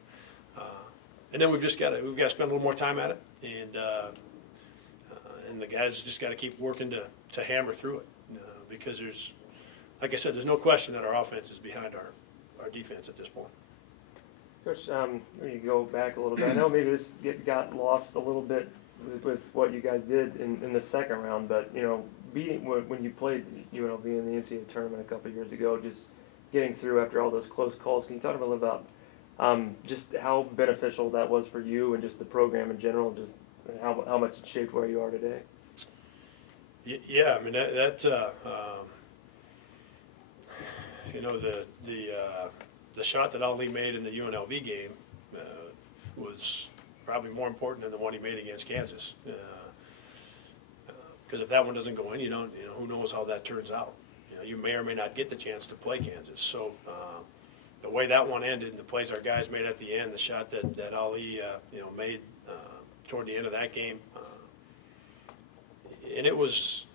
and then we've got to spend a little more time at it, and the guys just got to keep working to hammer through it, because like I said, there's no question that our offense is behind our defense at this point. Coach, when you go back a little bit, I know maybe this got lost a little bit with what you guys did in the second round, but you know, when you played UNLV in the NCAA tournament a couple of years ago, just getting through after all those close calls, can you talk a little about just how beneficial that was for you and just the program in general, just how much it shaped where you are today? Yeah, I mean you know, the shot that Ali made in the UNLV game was probably more important than the one he made against Kansas. Because if that one doesn't go in, who knows how that turns out. You know, you may or may not get the chance to play Kansas. So the way that one ended, and the plays our guys made at the end, the shot that Ali made toward the end of that game, and it was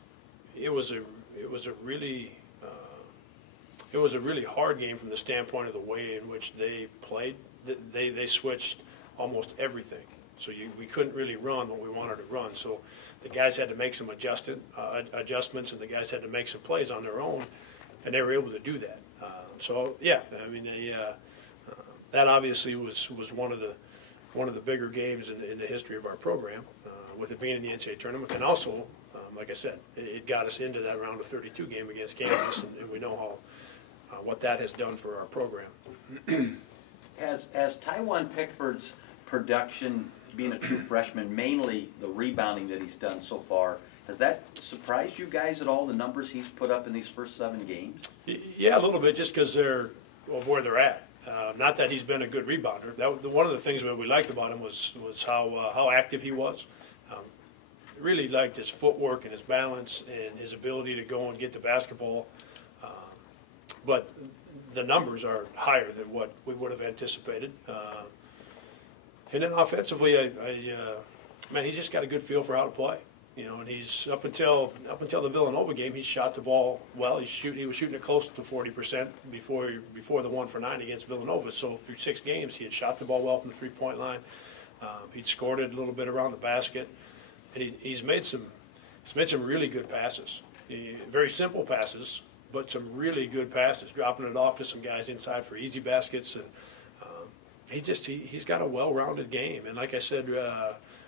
a really hard game from the standpoint of the way in which they played. They switched almost everything. So we couldn't really run what we wanted to run. So the guys had to make some adjustments, and the guys had to make some plays on their own, and they were able to do that. So yeah, I mean, that obviously was one of the bigger games in the history of our program, with it being in the NCAA tournament, and also, like I said, it got us into that round of 32 game against Kansas, and we know what that has done for our program. Has Tywan Pickford's production, being a true freshman, mainly the rebounding that he's done so far, has that surprised you guys at all, the numbers he's put up in these first 7 games? Yeah, a little bit, just because they're of where they're at. Not that he's been a good rebounder. One of the things that we liked about him was how active he was. Really liked his footwork and his balance and his ability to go and get the basketball. But the numbers are higher than what we would have anticipated. And then offensively, man, he's just got a good feel for how to play. You know, and he's up until the Villanova game, he shot the ball well. He was shooting it close to 40% before the 1 for 9 against Villanova. So through 6 games, he had shot the ball well from the 3-point line. He'd scored it a little bit around the basket, and he's made some really good passes. Very simple passes, but some really good passes, dropping it off to some guys inside for easy baskets. And he's got a well-rounded game. And like I said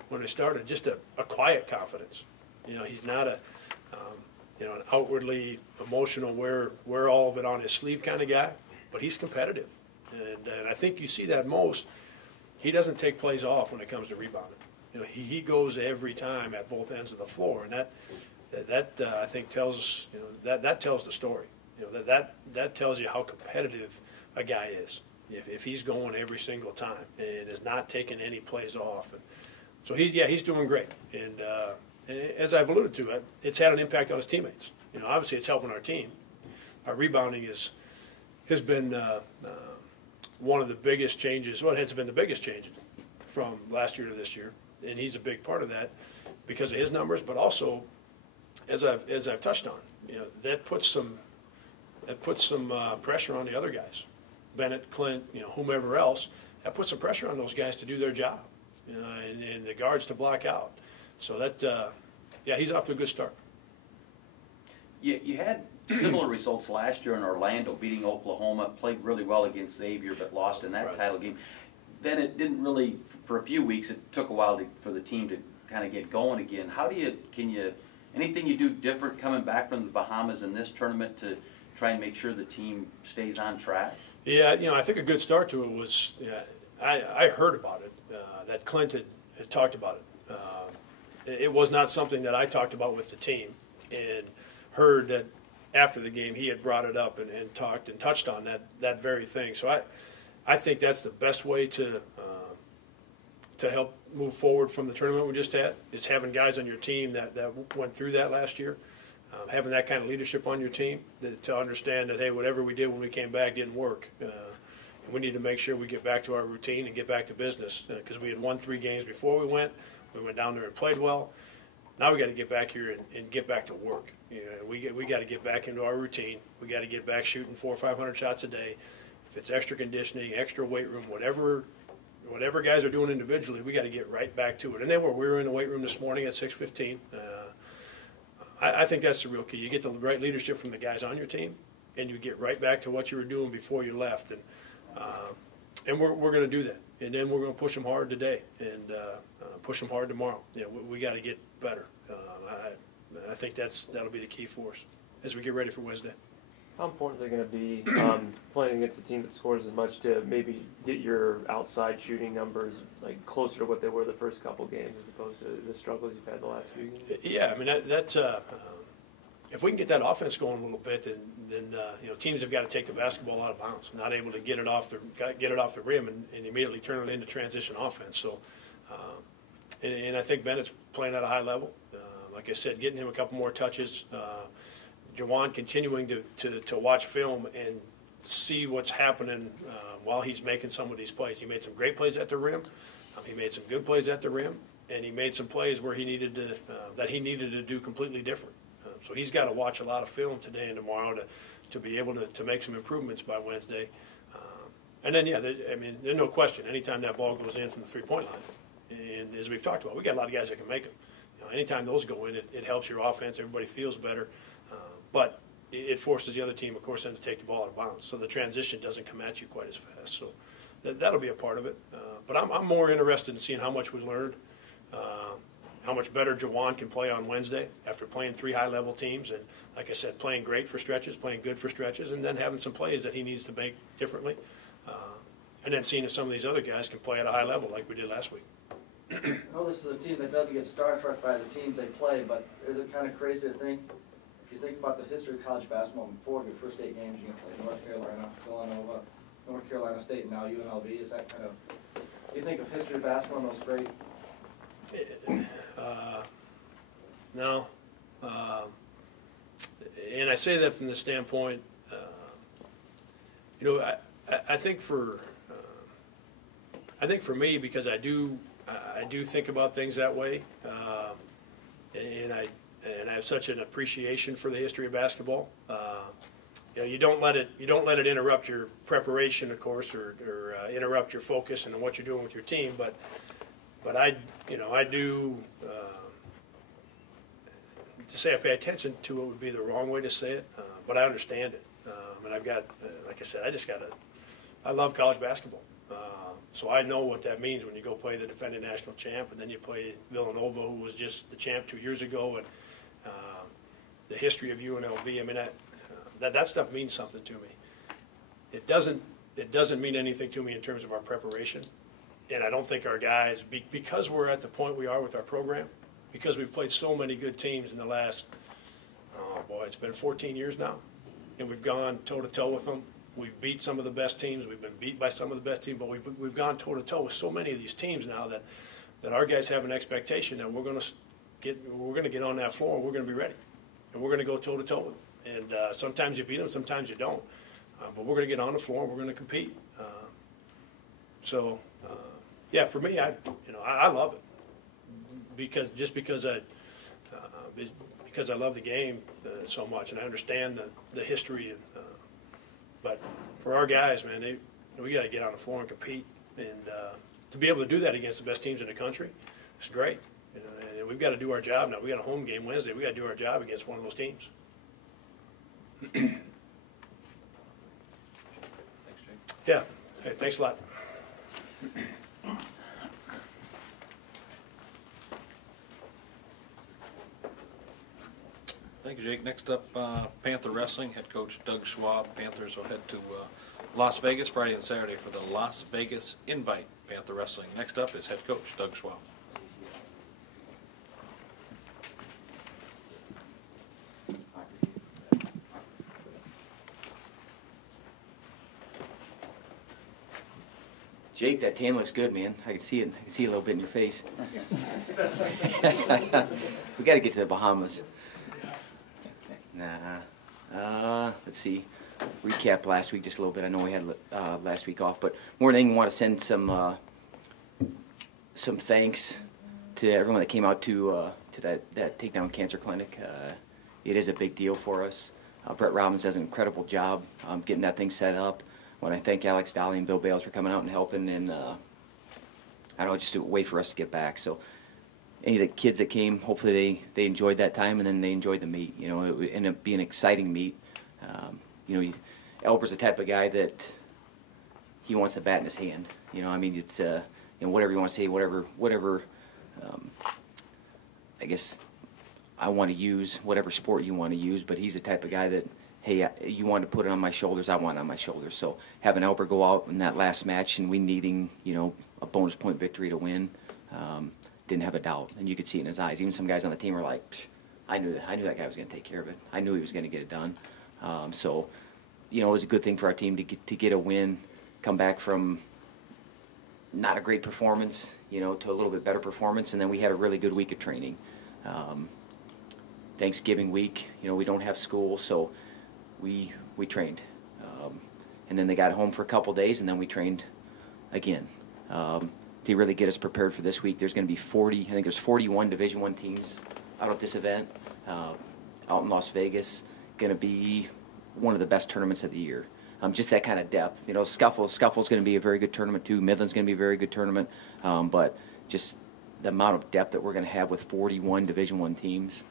when I started, just a quiet confidence. You know, he's not an outwardly emotional, wear all of it on his sleeve kind of guy, but he's competitive. And I think you see that most. He doesn't take plays off when it comes to rebounding. You know, he goes every time at both ends of the floor, and that I think tells that tells the story. You know, that tells you how competitive a guy is. If he's going every single time and is not taking any plays off, and so he's doing great. And as I've alluded to, it's had an impact on his teammates. You know, obviously it's helping our team. Our rebounding has been one of the biggest changes. Well, it's been the biggest change from last year to this year, and he's a big part of that because of his numbers. But also, as I've touched on, you know, that puts some pressure on the other guys, Bennett, Clint, you know, whomever else. That puts some pressure on those guys to do their job, you know, and the guards to block out. So that, he's off to a good start. You had similar results last year in Orlando, beating Oklahoma, played really well against Xavier, but lost in that title game. Then it didn't really, for a few weeks, it took a while for the team to kind of get going again. Anything you do different coming back from the Bahamas in this tournament to try and make sure the team stays on track? Yeah, you know, I think a good start to it was, I heard about it, that Clint had talked about it. It was not something that I talked about with the team, and heard that after the game he had brought it up and talked and touched on that very thing. So I think that's the best way to help move forward from the tournament we just had, is having guys on your team that went through that last year, having that kind of leadership on your team to understand that, hey, whatever we did when we came back didn't work. We need to make sure we get back to our routine and get back to business, because we had won 3 games before we went down there and played well. Now we got to get back here and get back to work. You know, we got to get back into our routine. We got to get back shooting 400 or 500 shots a day. If it's extra conditioning, extra weight room, whatever guys are doing individually, we got to get right back to it. And then we were in the weight room this morning at 6:15. I think that's the real key. You get the right leadership from the guys on your team, and you get right back to what you were doing before you left. And we're going to do that. And then we're going to push them hard today and push them hard tomorrow. You know, we got to get better. I think that'll be the key for us as we get ready for Wednesday. How important is it going to be playing against a team that scores as much to maybe get your outside shooting numbers like closer to what they were the first couple games as opposed to the struggles you've had the last few games? Yeah, I mean that's if we can get that offense going a little bit, then you know, teams have got to take the basketball out of bounds, not able to get it off the rim and immediately turn it into transition offense. So, and I think Bennett's playing at a high level. Like I said, getting him a couple more touches. Jawan continuing to watch film and see what's happening while he's making some of these plays. He made some great plays at the rim. He made some good plays at the rim, and he made some plays where he needed to do completely different. So he's got to watch a lot of film today and tomorrow to be able to make some improvements by Wednesday. And then, I mean, there's no question, anytime that ball goes in from the three-point line, and as we've talked about, we got a lot of guys that can make them. You know, anytime those go in, it helps your offense. Everybody feels better. But it forces the other team, of course, then to take the ball out of bounds. So the transition doesn't come at you quite as fast. So that'll be a part of it. But I'm more interested in seeing how much we learned, how much better Jawan can play on Wednesday after playing 3 high-level teams. And like I said, playing great for stretches, playing good for stretches, and then having some plays that he needs to make differently. And then seeing if some of these other guys can play at a high level like we did last week. I know this is a team that doesn't get star-struck by the teams they play, but is it kind of crazy to think, if you think about the history of college basketball, in 4 of your first 8 games, you can play North Carolina, Villanova, North Carolina State, and now UNLV. Is that kind of, you think of history of basketball and those great? No. And I say that from the standpoint, I think for me, because I do think about things that way, and I have such an appreciation for the history of basketball. You don't let it interrupt your preparation, of course, or interrupt your focus and what you're doing with your team. But I do. To say I pay attention to it would be the wrong way to say it, but I understand it. And I've got, like I said, I love college basketball. So I know what that means when you go play the defending national champ, and then you play Villanova, who was just the champ 2 years ago, and the history of UNLV. I mean, that stuff means something to me. It doesn't mean anything to me in terms of our preparation, and I don't think our guys, because we're at the point we are with our program, because we've played so many good teams in the last, it's been 14 years now, and we've gone toe-to-toe with them. We've beat some of the best teams. We've been beat by some of the best teams, but we've gone toe-to-toe with so many of these teams now that our guys have an expectation that we're going to get on that floor and we're going to be ready, and we're going to go toe-to-toe with them. And sometimes you beat them, sometimes you don't, but we're going to get on the floor and we're going to compete. Yeah, for me, I love it because I love the game so much, and I understand the history. But for our guys, man, we got to get on the floor and compete, and to be able to do that against the best teams in the country, it's great. And we've got to do our job now. We got a home game Wednesday. We got to do our job against one of those teams. Thanks, Jake. Yeah. Hey, thanks a lot. Thank you, Jake. Next up, Panther Wrestling. Head coach Doug Schwab. Panthers will head to Las Vegas Friday and Saturday for the Las Vegas Invite Panther Wrestling. Next up is head coach Doug Schwab. Jake, that tan looks good, man. I can see it. I can see a little bit in your face. We got to get to the Bahamas. Let's see. Recap last week just a little bit. I know we had last week off, but more than anything, want to send some thanks to everyone that came out to that Takedown Cancer Clinic. It is a big deal for us. Brett Robbins does an incredible job getting that thing set up. I want to thank Alex Dolly and Bill Bales for coming out and helping, and I don't know, just a way for us to get back. So any of the kids that came, hopefully they enjoyed that time, and then they enjoyed the meet. You know, it ended up being an exciting meet. Elber's the type of guy that he wants the bat in his hand. You know, I mean, it's whatever you want to say, whatever. I guess I want to use whatever sport you want to use, but he's the type of guy that, hey, you want to put it on my shoulders, I want it on my shoulders. So having Elber go out in that last match and we needing, a bonus point victory to win, didn't have a doubt. And you could see it in his eyes. Even some guys on the team were like, I knew that guy was going to take care of it. I knew he was going to get it done. It was a good thing for our team to get a win, come back from not a great performance, to a little bit better performance, and then we had a really good week of training. Thanksgiving week, we don't have school, so we trained. And then they got home for a couple days, and then we trained again. To really get us prepared for this week, there's going to be 41 Division I teams out at this event, out in Las Vegas. Going to be one of the best tournaments of the year. Just that kind of depth. Scuffle's going to be a very good tournament too. Midland's going to be a very good tournament. But just the amount of depth that we're going to have with 41 Division I teams,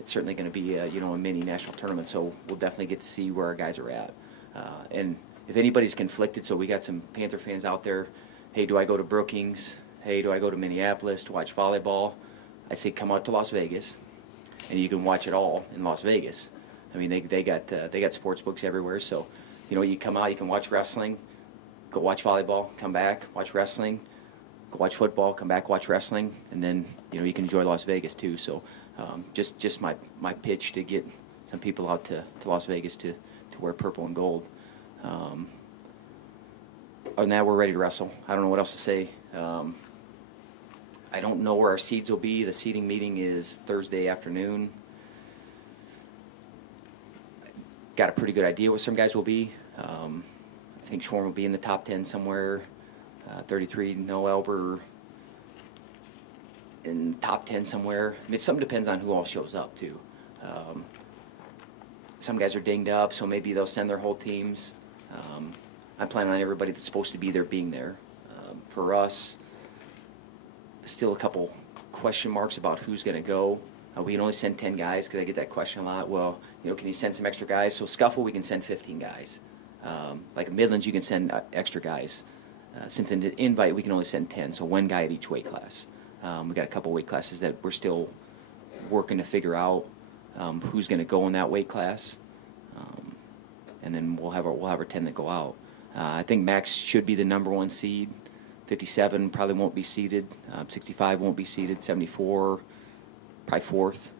it's certainly going to be a mini national tournament. So we'll definitely get to see where our guys are at. And if anybody's conflicted, so we got some Panther fans out there. Hey, do I go to Brookings? Hey, do I go to Minneapolis to watch volleyball? I say come out to Las Vegas, and you can watch it all in Las Vegas. I mean, they got sports books everywhere. So, you come out, you can watch wrestling, go watch volleyball, come back, watch wrestling, go watch football, come back, watch wrestling, and then you can enjoy Las Vegas too. So, just my pitch to get some people out to Las Vegas to wear purple and gold. Other than that, we're ready to wrestle. I don't know what else to say. I don't know where our seeds will be. The seeding meeting is Thursday afternoon. Got a pretty good idea where some guys will be. I think Shorn will be in the top 10 somewhere. 33, no Elber in top 10 somewhere. I mean, something depends on who all shows up too. Some guys are dinged up, so maybe they'll send their whole teams. I'm planning on everybody that's supposed to be there being there. For us, still a couple question marks about who's going to go. We can only send 10 guys because I get that question a lot. Well, can you send some extra guys? So Scuffle, we can send 15 guys. Like Midlands, you can send extra guys. Since an invite, we can only send 10, so one guy at each weight class. We got a couple weight classes that we're still working to figure out who's going to go in that weight class, and then we'll have our 10 that go out. I think Max should be the #1 seed. 57 probably won't be seeded. 65 won't be seeded. 74 probably 4th.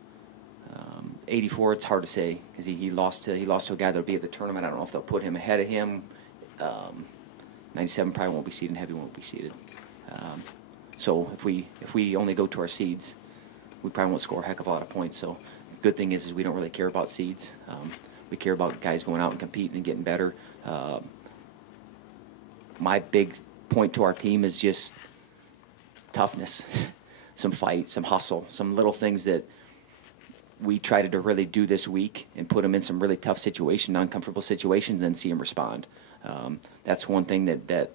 84, it's hard to say because he lost to a guy that'll be at the tournament. I don't know if they'll put him ahead of him. 97 probably won't be seeded. Heavy won't be seeded. So if we only go to our seeds, we probably won't score a heck of a lot of points. So good thing is we don't really care about seeds. We care about guys going out and competing and getting better. My big point to our team is just toughness, some fight, some hustle, some little things that we try to really do this week and put them in some really tough situations, uncomfortable situations, and then see them respond. That's one thing that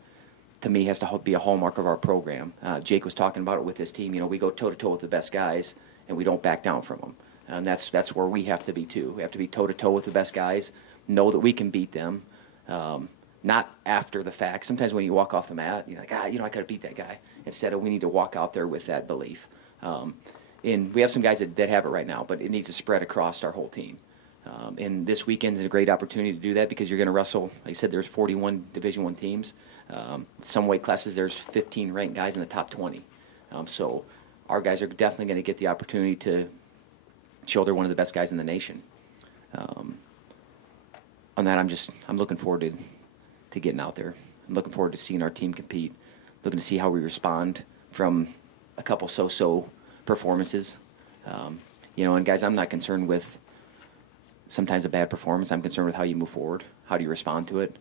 to me has to be a hallmark of our program. Jake was talking about it with his team. We go toe-to-toe with the best guys, and we don't back down from them. And that's where we have to be too. We have to be toe-to-toe with the best guys, know that we can beat them, not after the fact. Sometimes when you walk off the mat, you're like, I got to beat that guy. Instead of we need to walk out there with that belief. And we have some guys that have it right now, but it needs to spread across our whole team. And this weekend is a great opportunity to do that because you're going to wrestle. Like I said, there's 41 Division I teams. Some weight classes, there's 15 ranked guys in the top 20. So our guys are definitely going to get the opportunity to show they're one of the best guys in the nation. On that, I'm looking forward to getting out there. I'm looking forward to seeing our team compete. Looking to see how we respond from a couple so-so performances. And guys, I'm not concerned with sometimes a bad performance. I'm concerned with how you move forward. How do you respond to it?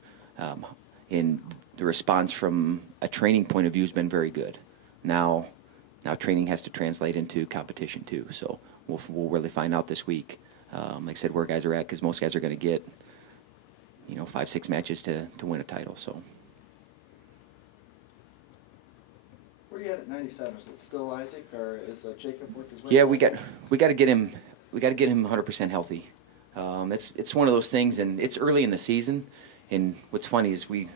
And the response from a training point of view has been very good. Now training has to translate into competition too. So we'll really find out this week. Like I said, where guys are at, because most guys are going to get 5-6 matches to win a title. So. Where are you at 97? Is it still Isaac, or is Jacob worked his way? Yeah, we got to get him. We got to get him 100% healthy. It's one of those things, and it's early in the season. And what's funny is when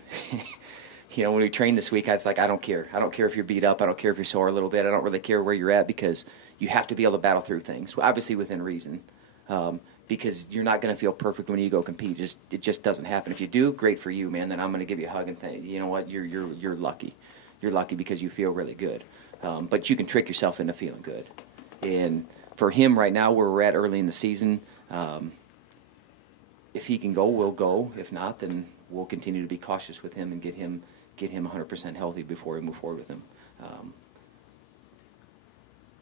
we train this week, I was like, I don't care. I don't care if you're beat up. I don't care if you're sore a little bit. I don't really care where you're at because you have to be able to battle through things, obviously within reason. Because you're not going to feel perfect when you go compete. It just doesn't happen. If you do, great for you, man. Then I'm going to give you a hug and think, you know what, you're lucky. You're lucky because you feel really good. But you can trick yourself into feeling good. And for him right now, where we're at early in the season, if he can go, we'll go. If not, then we'll continue to be cautious with him and get him 100% healthy before we move forward with him.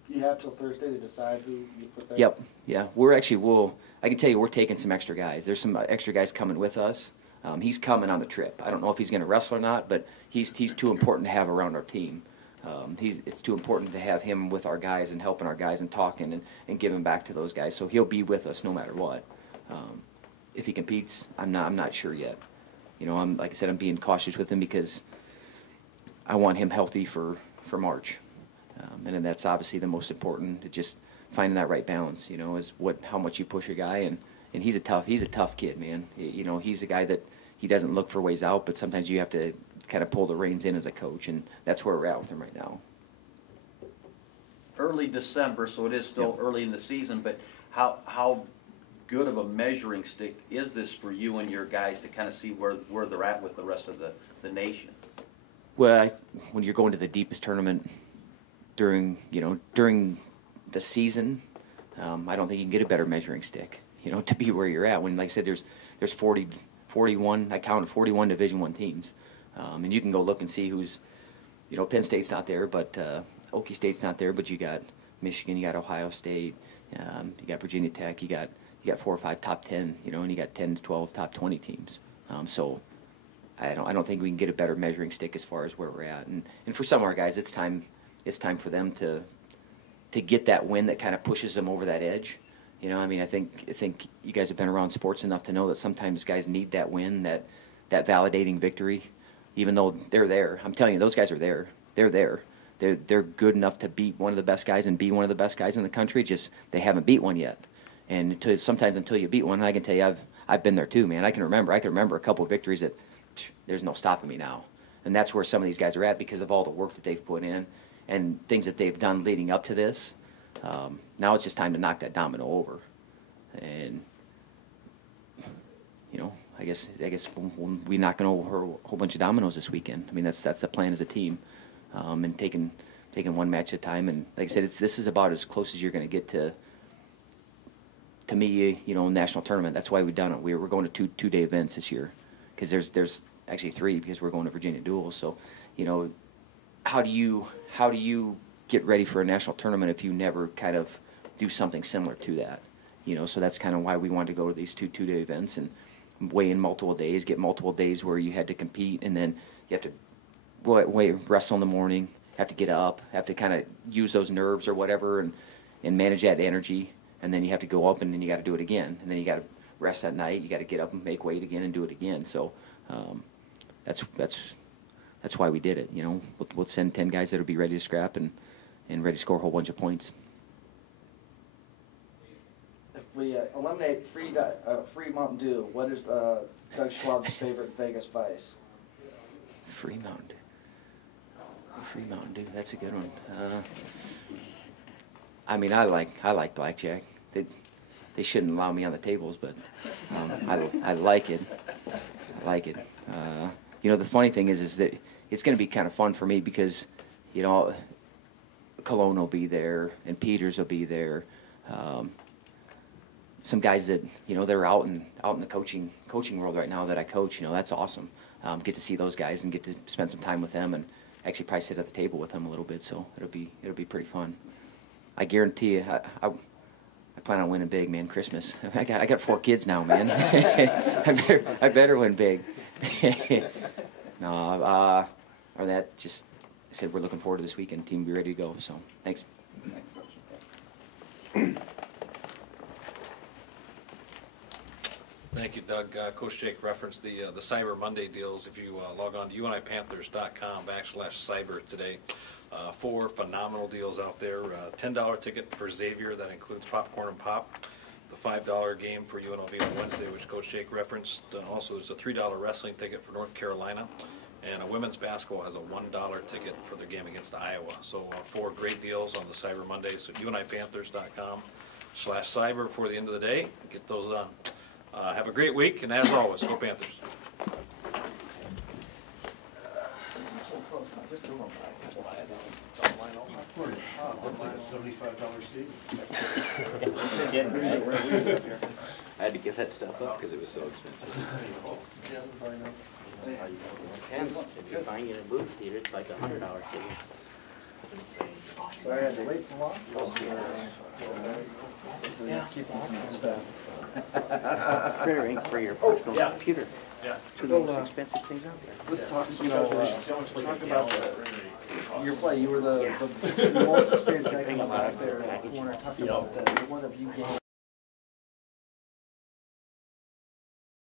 You have till Thursday to decide who you put there? Yep. Yeah. I can tell you we're taking some extra guys. There's some extra guys coming with us. He's coming on the trip. I don't know if he's going to wrestle or not, but he's too important to have around our team. It's too important to have him with our guys and helping our guys and talking and giving back to those guys. So he'll be with us no matter what. If he competes, I'm not sure yet. Like I said, I'm being cautious with him because I want him healthy for March. And then that's obviously the most important. It's just finding that right balance, is how much you push a guy. And he's a tough kid, man. He's a guy that he doesn't look for ways out, but sometimes you have to kind of pull the reins in as a coach, and that's where we're at with him right now. Early December, so it is still early in the season, but how good of a measuring stick is this for you and your guys to kind of see where they're at with the rest of the nation? Well, when you're going to the deepest tournament during the season, I don't think you can get a better measuring stick, to be where you're at. When, like I said, there's 41, I counted 41 Division I teams. And you can go look and see who's, Penn State's not there, but Okie State's not there, but you got Michigan, you got Ohio State, you got Virginia Tech, you got 4 or 5 top 10, and you got 10 to 12 top 20 teams. So I don't think we can get a better measuring stick as far as where we're at. And for some of our guys, it's time for them to get that win that kind of pushes them over that edge. You know, I mean, I think you guys have been around sports enough to know that sometimes guys need that win, that validating victory, even though they're there. I'm telling you, those guys are there. They're there. They're good enough to beat one of the best guys and be one of the best guys in the country. Just they haven't beat one yet. And sometimes until you beat one, I can tell you, I've been there too, man. I can remember a couple of victories that there's no stopping me now. And that's where some of these guys are at because of all the work that they've put in and things that they've done leading up to this. Now it's just time to knock that domino over. And, you know, I guess we're knocking over a whole bunch of dominoes this weekend. I mean, that's the plan as a team, and taking one match at a time. And like I said, this is about as close as you're going to get to me, you know, national tournament. That's why we've done it. We're going to two-day events this year because there's actually 3 because we're going to Virginia duels. So, you know, how do you get ready for a national tournament if you never kind of do something similar to that? You know, so that's kind of why we wanted to go to these two-day events and weigh in multiple days, get multiple days where you had to compete, and then you have to wrestle in the morning, have to get up, have to kind of use those nerves or whatever and manage that energy, and then you have to go up and then you got to do it again, and then you got to rest that night, you got to get up and make weight again and do it again. So that's why we did it. You know, we'll send 10 guys that'll be ready to scrap and ready to score a whole bunch of points. If we eliminate free Mountain Dew, what is Doug Schwab's favorite Vegas vice? Free Mountain Dew. Free Mountain Dew. That's a good one. I mean, I like blackjack. They shouldn't allow me on the tables, but I like it. I like it. You know, the funny thing is that it's going to be kind of fun for me because, you know, Cologne will be there and Peters will be there. Some guys that, you know, they're out in the coaching world right now that I coach. You know, that's awesome. Get to see those guys and get to spend some time with them and actually probably sit at the table with them a little bit. So it'll be pretty fun. I guarantee you, I plan on winning big, man. Christmas. I got 4 kids now, man. I better win big. No, or that just I said we're looking forward to this weekend. Team will be ready to go. So thanks. Thank you, Doug. Coach Jake referenced the Cyber Monday deals. If you log on to unipanthers.com/cyber today, 4 phenomenal deals out there. $10 ticket for Xavier that includes popcorn and pop. The $5 game for UNLV on Wednesday, which Coach Jake referenced. Also, there's a $3 wrestling ticket for North Carolina. And a women's basketball has a $1 ticket for their game against Iowa. So 4 great deals on the Cyber Monday. So unipanthers.com/cyber before the end of the day. Get those done. Have a great week, and as always, go Panthers. I had to give that stuff up because it was so expensive. If you find it in a movie theater, it's like $100 tickets. Sorry I had to wait so long. Keep on stuff. Printer ink for your personal computer. Yeah. Two of the most expensive things out there. Let's talk, talk about your play. You were the most experienced guy coming back there in the corner. Talk about what have you gained.